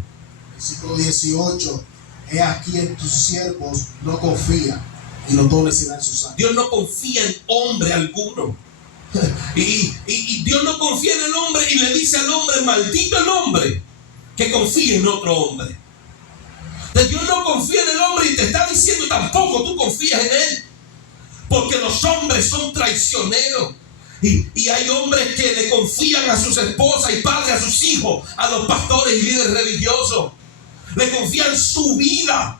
Versículo 18. He aquí en tus siervos no confía y no todo necedad en sus ángeles. Dios no confía en hombre alguno. Y Dios no confía en el hombre y le dice al hombre: maldito el hombre que confía en otro hombre. Entonces Dios no confía en el hombre y te está diciendo: tampoco tú confías en él. Porque los hombres son traicioneros. Y hay hombres que le confían a sus esposas y padres, a sus hijos, a los pastores y líderes religiosos. Le confían su vida.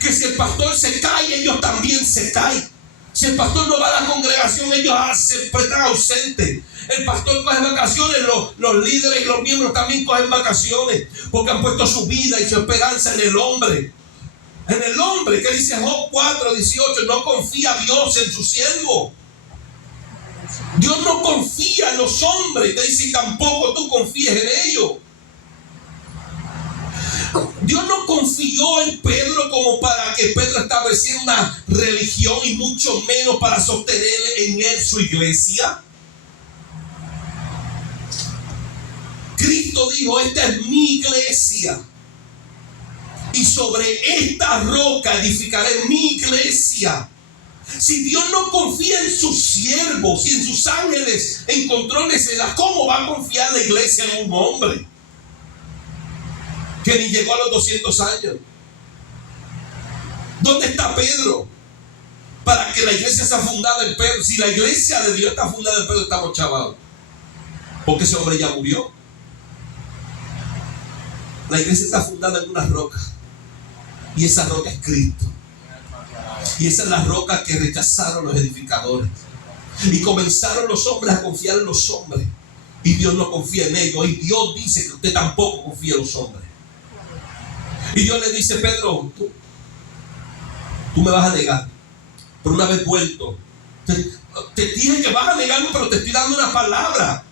Que si el pastor se cae, ellos también se caen. Si el pastor no va a la congregación, ellos siempre están ausentes. El pastor coge vacaciones, los líderes y los miembros también cogen vacaciones, porque han puesto su vida y su esperanza en el hombre. En el hombre, que dice Job 4:18, no confía Dios en su siervo. Dios no confía en los hombres, te dice: tampoco tú confíes en ellos. Dios no confió en Pedro como para que Pedro estableciera una religión, y mucho menos para sostener en él su iglesia. Cristo dijo: esta es mi iglesia, y sobre esta roca edificaré mi iglesia. Si Dios no confía en sus siervos y en sus ángeles en control de necedad, ¿cómo va a confiar la iglesia en un hombre que ni llegó a los 200 años? ¿Dónde está Pedro para que la iglesia sea fundada en Pedro? Si la iglesia de Dios está fundada en Pedro, estamos chavados, porque ese hombre ya murió. La iglesia está fundada en una roca, y esa roca es Cristo. Y esa es la roca que rechazaron los edificadores, y comenzaron los hombres a confiar en los hombres, y Dios no confía en ellos. Y Dios dice que usted tampoco confía en los hombres. Y Dios le dice: Pedro, tú me vas a negar, pero una vez vuelto, te dije que vas a negarme, pero te estoy dando una palabra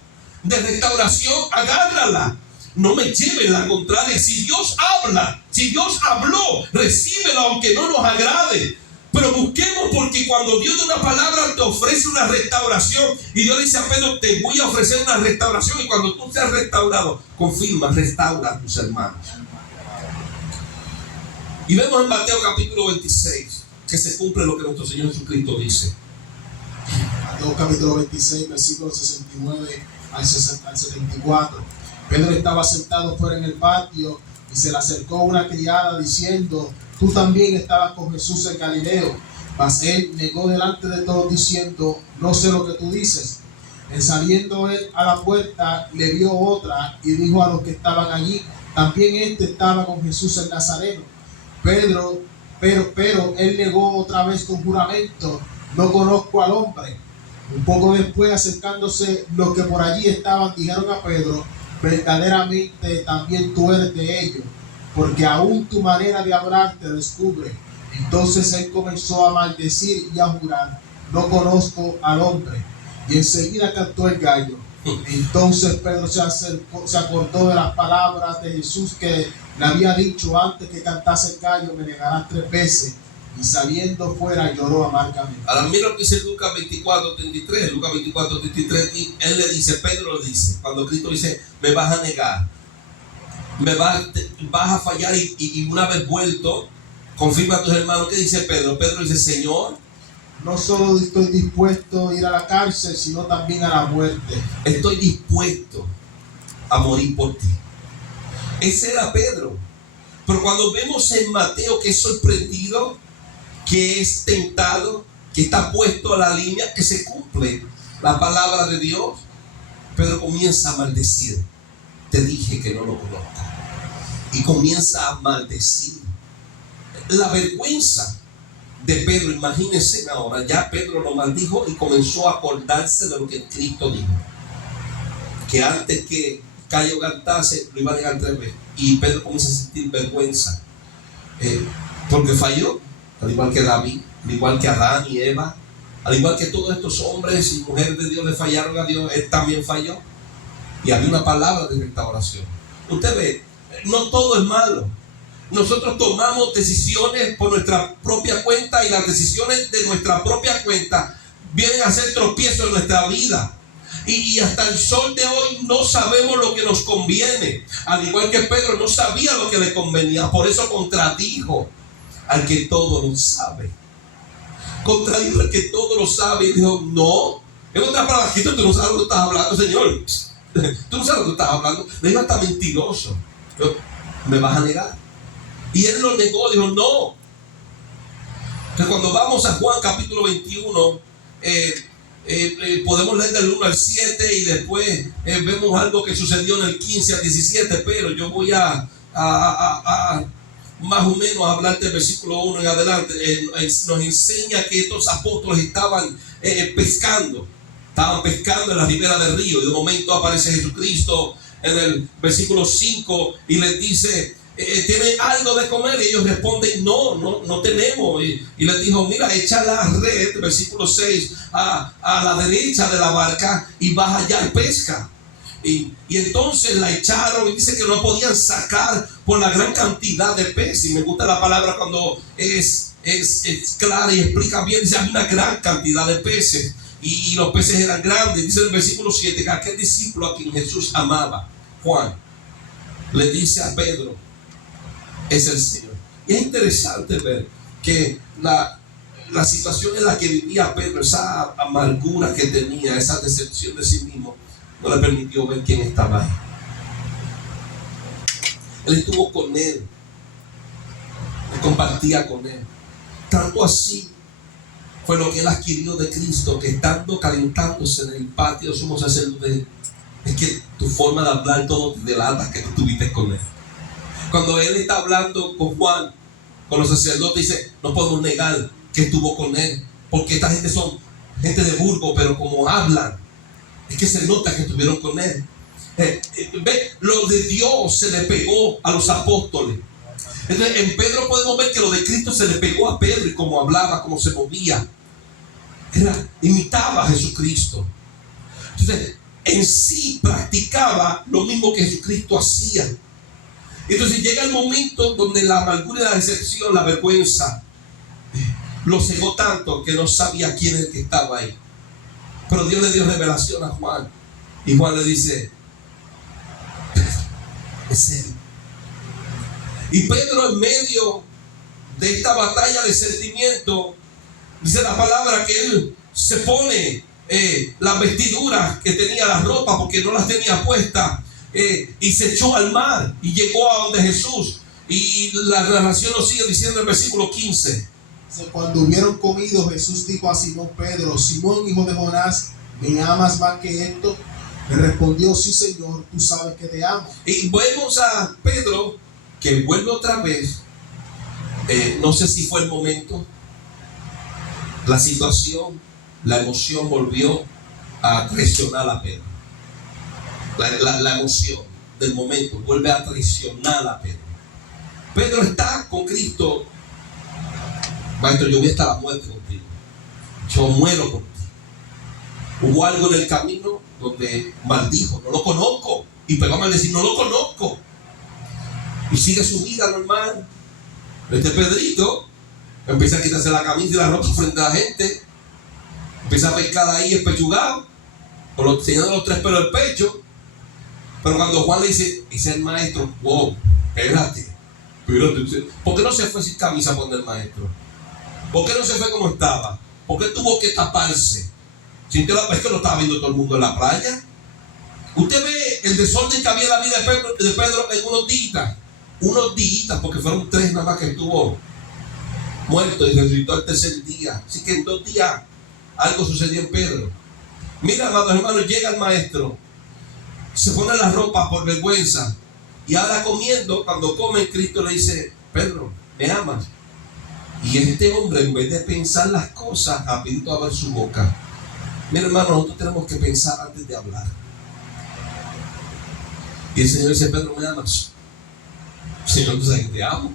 de restauración. Agárrala, no me lleves la contraria. Si Dios habla, si Dios habló, recíbelo aunque no nos agrade. Pero busquemos, porque cuando Dios da una palabra te ofrece una restauración. Y Dios dice a Pedro: te voy a ofrecer una restauración, y cuando tú seas restaurado, confirma, restaura a tus hermanos. Y vemos en Mateo capítulo 26 que se cumple lo que nuestro Señor Jesucristo dice. Mateo capítulo 26, versículos 69 al 74. Pedro estaba sentado fuera en el patio y se le acercó una criada diciendo: tú también estabas con Jesús el Galileo. Mas él negó delante de todos diciendo: no sé lo que tú dices. En saliendo él a la puerta, le vio otra y dijo a los que estaban allí: también este estaba con Jesús el Nazareno. Pero él negó otra vez con juramento: no conozco al hombre. Un poco después, acercándose los que por allí estaban, dijeron a Pedro: verdaderamente también tú eres de ellos, porque aún tu manera de hablar te descubre. Entonces él comenzó a maldecir y a jurar: no conozco al hombre. Y enseguida cantó el gallo. Entonces Pedro se acordó de las palabras de Jesús que le había dicho: antes que cantase el gallo me negarás 3 veces. Y saliendo fuera lloró amargamente. Ahora mira lo que dice Lucas 24:33. Lucas 24:33, él le dice, Pedro le dice, cuando Cristo dice: me vas a negar, vas a fallar, y una vez vuelto, confirma a tus hermanos. ¿Qué dice Pedro? Pedro dice: Señor, no solo estoy dispuesto a ir a la cárcel, sino también a la muerte. Estoy dispuesto a morir por ti. Ese era Pedro. Pero cuando vemos en Mateo que es sorprendido, que es tentado, que está puesto a la línea, que se cumple la palabra de Dios, Pedro comienza a maldecir. Te dije que no lo conozco. Y comienza a maldecir. La vergüenza de Pedro, imagínense ahora, ya Pedro lo maldijo y comenzó a acordarse de lo que Cristo dijo, que antes que Gallo cantase lo iba a negar 3 veces. Y Pedro comienza a sentir vergüenza, porque falló, al igual que David, al igual que Adán y Eva, al igual que todos estos hombres y mujeres de Dios le fallaron a Dios. Él también falló, y había una palabra de restauración. Usted ve, no todo es malo. Nosotros tomamos decisiones por nuestra propia cuenta, y las decisiones de nuestra propia cuenta vienen a ser tropiezos en nuestra vida. Y hasta el sol de hoy no sabemos lo que nos conviene. Al igual que Pedro no sabía lo que le convenía, por eso contradijo al que todo lo sabe. Contradijo al que todo lo sabe y dijo: no. En otras palabras, tú no sabes lo que estás hablando, Señor. Tú no sabes lo que estás hablando. Le dijo: hasta mentiroso. ¿Me vas a negar? Y él lo negó, dijo: no. Entonces, cuando vamos a Juan capítulo 21, podemos leer del 1 al 7, y después vemos algo que sucedió en el 15 al 17, pero yo voy a más o menos hablar del versículo 1 en adelante. Nos enseña que estos apóstoles estaban pescando en la ribera del río, y de momento aparece Jesucristo en el versículo 5 y les dice: ¿tienen algo de comer? Y ellos responden: no tenemos. Y les dijo: mira, echa la red, versículo 6, a la derecha de la barca y vas allá y pesca. Y entonces la echaron, y dice que no podían sacar por la gran cantidad de peces. Y me gusta la palabra cuando es clara y explica bien. Dice: hay una gran cantidad de peces, y los peces eran grandes. Dice en el versículo 7 que aquel discípulo a quien Jesús amaba, Juan, le dice a Pedro: es el Señor. Y es interesante ver que la situación en la que vivía Pedro, esa amargura que tenía, esa decepción de sí mismo, no le permitió ver quién estaba ahí. Él estuvo con él, él compartía con él. Tanto así fue lo que él adquirió de Cristo, que estando calentándose en el patio de sumo sacerdote, es que tu forma de hablar todo te delata que tú estuviste con él. Cuando él está hablando con Juan, con los sacerdotes, dice: no podemos negar que estuvo con él, porque esta gente son gente de Burgos, pero como hablan, es que se nota que estuvieron con él. Lo de Dios se le pegó a los apóstoles. Entonces en Pedro podemos ver que lo de Cristo se le pegó a Pedro, y cómo hablaba, cómo se movía, imitaba a Jesucristo. Entonces en sí practicaba lo mismo que Jesucristo hacía. Entonces llega el momento donde la amargura y la decepción, la vergüenza, lo cegó tanto que no sabía quién es el que estaba ahí. Pero Dios le dio revelación a Juan, y Juan le dice: es él. Y Pedro, en medio de esta batalla de sentimiento, dice la palabra que él se pone las vestiduras que tenía, las ropas, porque no las tenía puestas, y se echó al mar y llegó a donde Jesús. Y la narración nos sigue diciendo en el versículo 15. Cuando hubieron comido, Jesús dijo a Simón Pedro: Simón, hijo de Jonás, ¿me amas más que esto? Le respondió: sí, Señor, tú sabes que te amo. Y vemos a Pedro que vuelve otra vez. No sé si fue el momento, la situación, la emoción volvió a traicionar a Pedro. La emoción del momento vuelve a traicionar a Pedro. Pedro está con Cristo. Maestro, yo voy hasta la muerte contigo. Yo muero por ti. Hubo algo en el camino donde maldijo: no lo conozco. Y pegó a maldecir: no lo conozco. Y sigue su vida normal. Este Pedrito empieza a quitarse la camisa y la ropa frente a la gente. Empieza a pescar ahí espechugado, enseñando los 3 pelos del pecho. Pero cuando Juan le dice: ese es el maestro. Wow, espérate. ¿Por qué no se fue sin camisa con el maestro? ¿Por qué no se fue como estaba? ¿Por qué tuvo que taparse? Es que lo estaba viendo todo el mundo en la playa. Usted ve el desorden que había en la vida de Pedro en unos días, porque fueron 3 nada más que estuvo muerto y resucitó el tercer día. Así que en 2 días algo sucedió en Pedro. Mira, amados hermanos, llega el maestro, se pone la ropa por vergüenza, y ahora comiendo, cuando come, Cristo le dice: Pedro, ¿me amas? Y este hombre, en vez de pensar las cosas, rapidito abre su boca. Mira, hermano, nosotros tenemos que pensar antes de hablar. Y el Señor dice: Pedro, ¿me amas? Señor, tú sabes que te amo.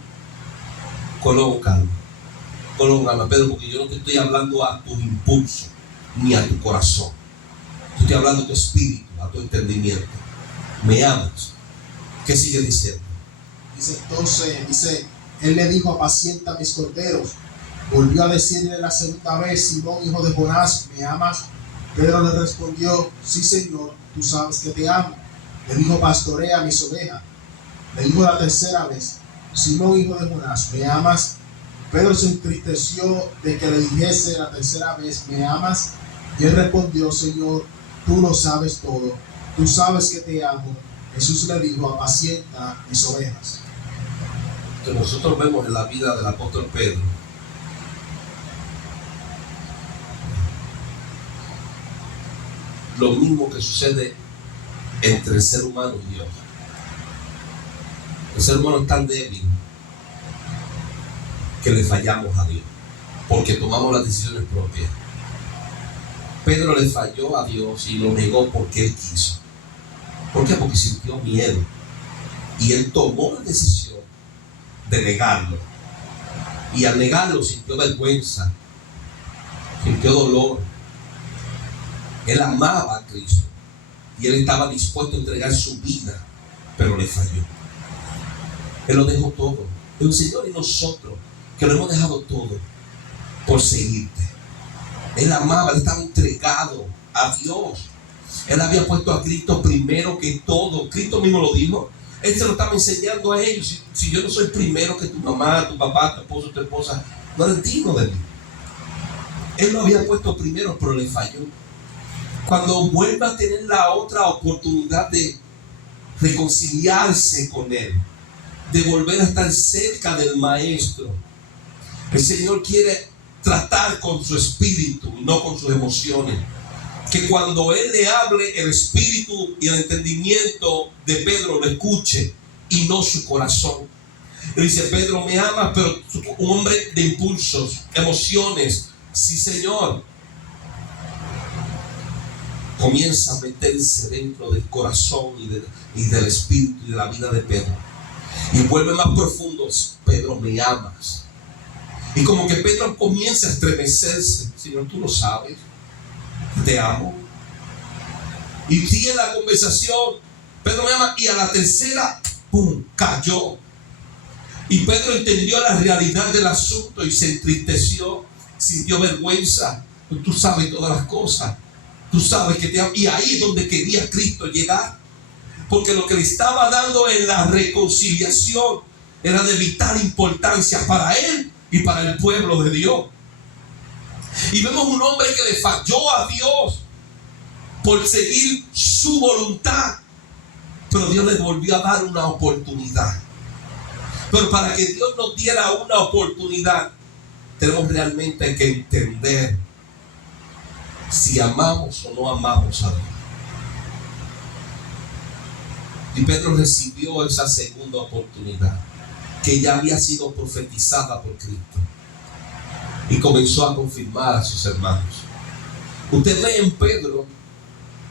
Coloca calma, Pedro, porque yo no te estoy hablando a tus impulsos ni a tu corazón. Yo estoy hablando a tu espíritu, a tu entendimiento. ¿Me amas? ¿Qué sigue diciendo? Dice, él le dijo: apacienta mis corderos. Volvió a decirle la segunda vez: Simón, hijo de Jonás, ¿me amas? Pedro le respondió: sí, Señor, tú sabes que te amo. Le dijo: pastorea mis ovejas. Le dijo la tercera vez: Simón, hijo de Jonás, ¿me amas? Pedro se entristeció de que le dijese la tercera vez: ¿me amas? Y él respondió: Señor, tú lo sabes todo, tú sabes que te amo. Jesús le dijo: apacienta mis ovejas. Que nosotros vemos en la vida del apóstol Pedro, lo mismo que sucede entre el ser humano y Dios. El ser humano es tan débil que le fallamos a Dios porque tomamos las decisiones propias. Pedro le falló a Dios y lo negó porque él quiso. ¿Por qué? Porque sintió miedo y él tomó la decisión de negarlo, y al negarlo sintió vergüenza, sintió dolor. Él amaba a Cristo y él estaba dispuesto a entregar su vida, pero le falló. Él lo dejó todo. El Señor y nosotros, que lo hemos dejado todo por seguirte. Él amaba, él estaba entregado a Dios. Él había puesto a Cristo primero que todo. Cristo mismo lo dijo. Él se lo estaba enseñando a ellos. Si yo no soy primero que tu mamá, tu papá, tu esposo, tu esposa, no eres digno de mí. Él lo había puesto primero, pero le falló. Cuando vuelva a tener la otra oportunidad de reconciliarse con Él, de volver a estar cerca del Maestro, el Señor quiere tratar con su espíritu, no con sus emociones. Que cuando Él le hable, el espíritu y el entendimiento de Pedro lo escuche y no su corazón. Él dice: Pedro, me ama, pero un hombre de impulsos, emociones. Sí, Señor. Comienza a meterse dentro del corazón y del espíritu y de la vida de Pedro. Y vuelve más profundo: Pedro, me amas. Y como que Pedro comienza a estremecerse: Señor, tú lo sabes, te amo. Y sigue la conversación: Pedro, me ama. Y a la tercera, ¡pum!, cayó. Y Pedro entendió la realidad del asunto y se entristeció, sintió vergüenza. Tú sabes todas las cosas, tú sabes que te amo. Y ahí es donde quería Cristo llegar, porque lo que le estaba dando en la reconciliación era de vital importancia para él y para el pueblo de Dios. Y vemos un hombre que le falló a Dios por seguir su voluntad. Pero Dios les volvió a dar una oportunidad. Pero para que Dios nos diera una oportunidad, tenemos realmente que entender si amamos o no amamos a Dios. Y Pedro recibió esa segunda oportunidad, que ya había sido profetizada por Cristo, y comenzó a confirmar a sus hermanos. Usted ve en Pedro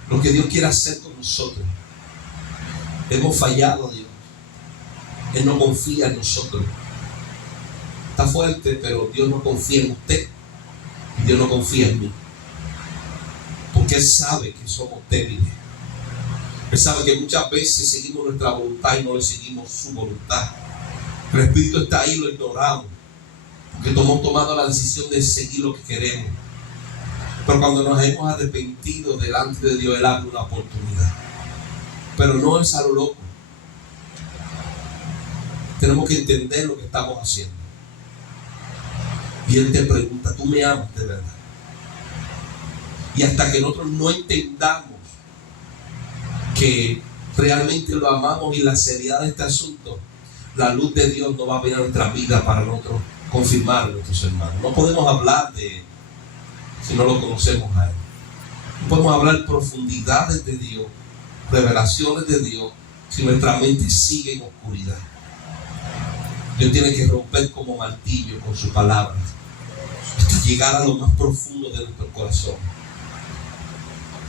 lo que Dios quiere hacer con nosotros. Hemos fallado a Dios. Él no confía en nosotros. Está fuerte, pero Dios no confía en usted y Dios no confía en mí, porque Él sabe que somos débiles. Él sabe que muchas veces seguimos nuestra voluntad y no le seguimos su voluntad. El Espíritu está ahí, lo ignoramos, porque hemos tomado la decisión de seguir lo que queremos. Pero cuando nos hemos arrepentido delante de Dios, Él abre una oportunidad. Pero no es a lo loco. Tenemos que entender lo que estamos haciendo. Y Él te pregunta, ¿tú me amas de verdad? Y hasta que nosotros no entendamos que realmente lo amamos y la seriedad de este asunto, la luz de Dios no va a venir a nuestra vida para nosotros confirmar a nuestros hermanos. No podemos hablar de Él si no lo conocemos a Él. No podemos hablar profundidades de Dios, revelaciones de Dios, si nuestra mente sigue en oscuridad. Dios tiene que romper como martillo con su palabra hasta llegar a lo más profundo de nuestro corazón.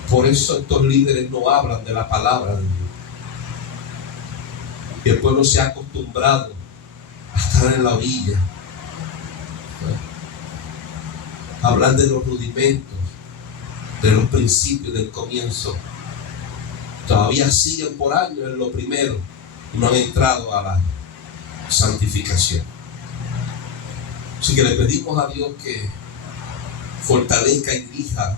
Por eso estos líderes no hablan de la palabra de Dios. Y el pueblo se ha acostumbrado a estar en la orilla, a hablar de los rudimentos, de los principios, del comienzo. Todavía siguen por años en lo primero y no han entrado a la santificación. Así que le pedimos a Dios que fortalezca y dirija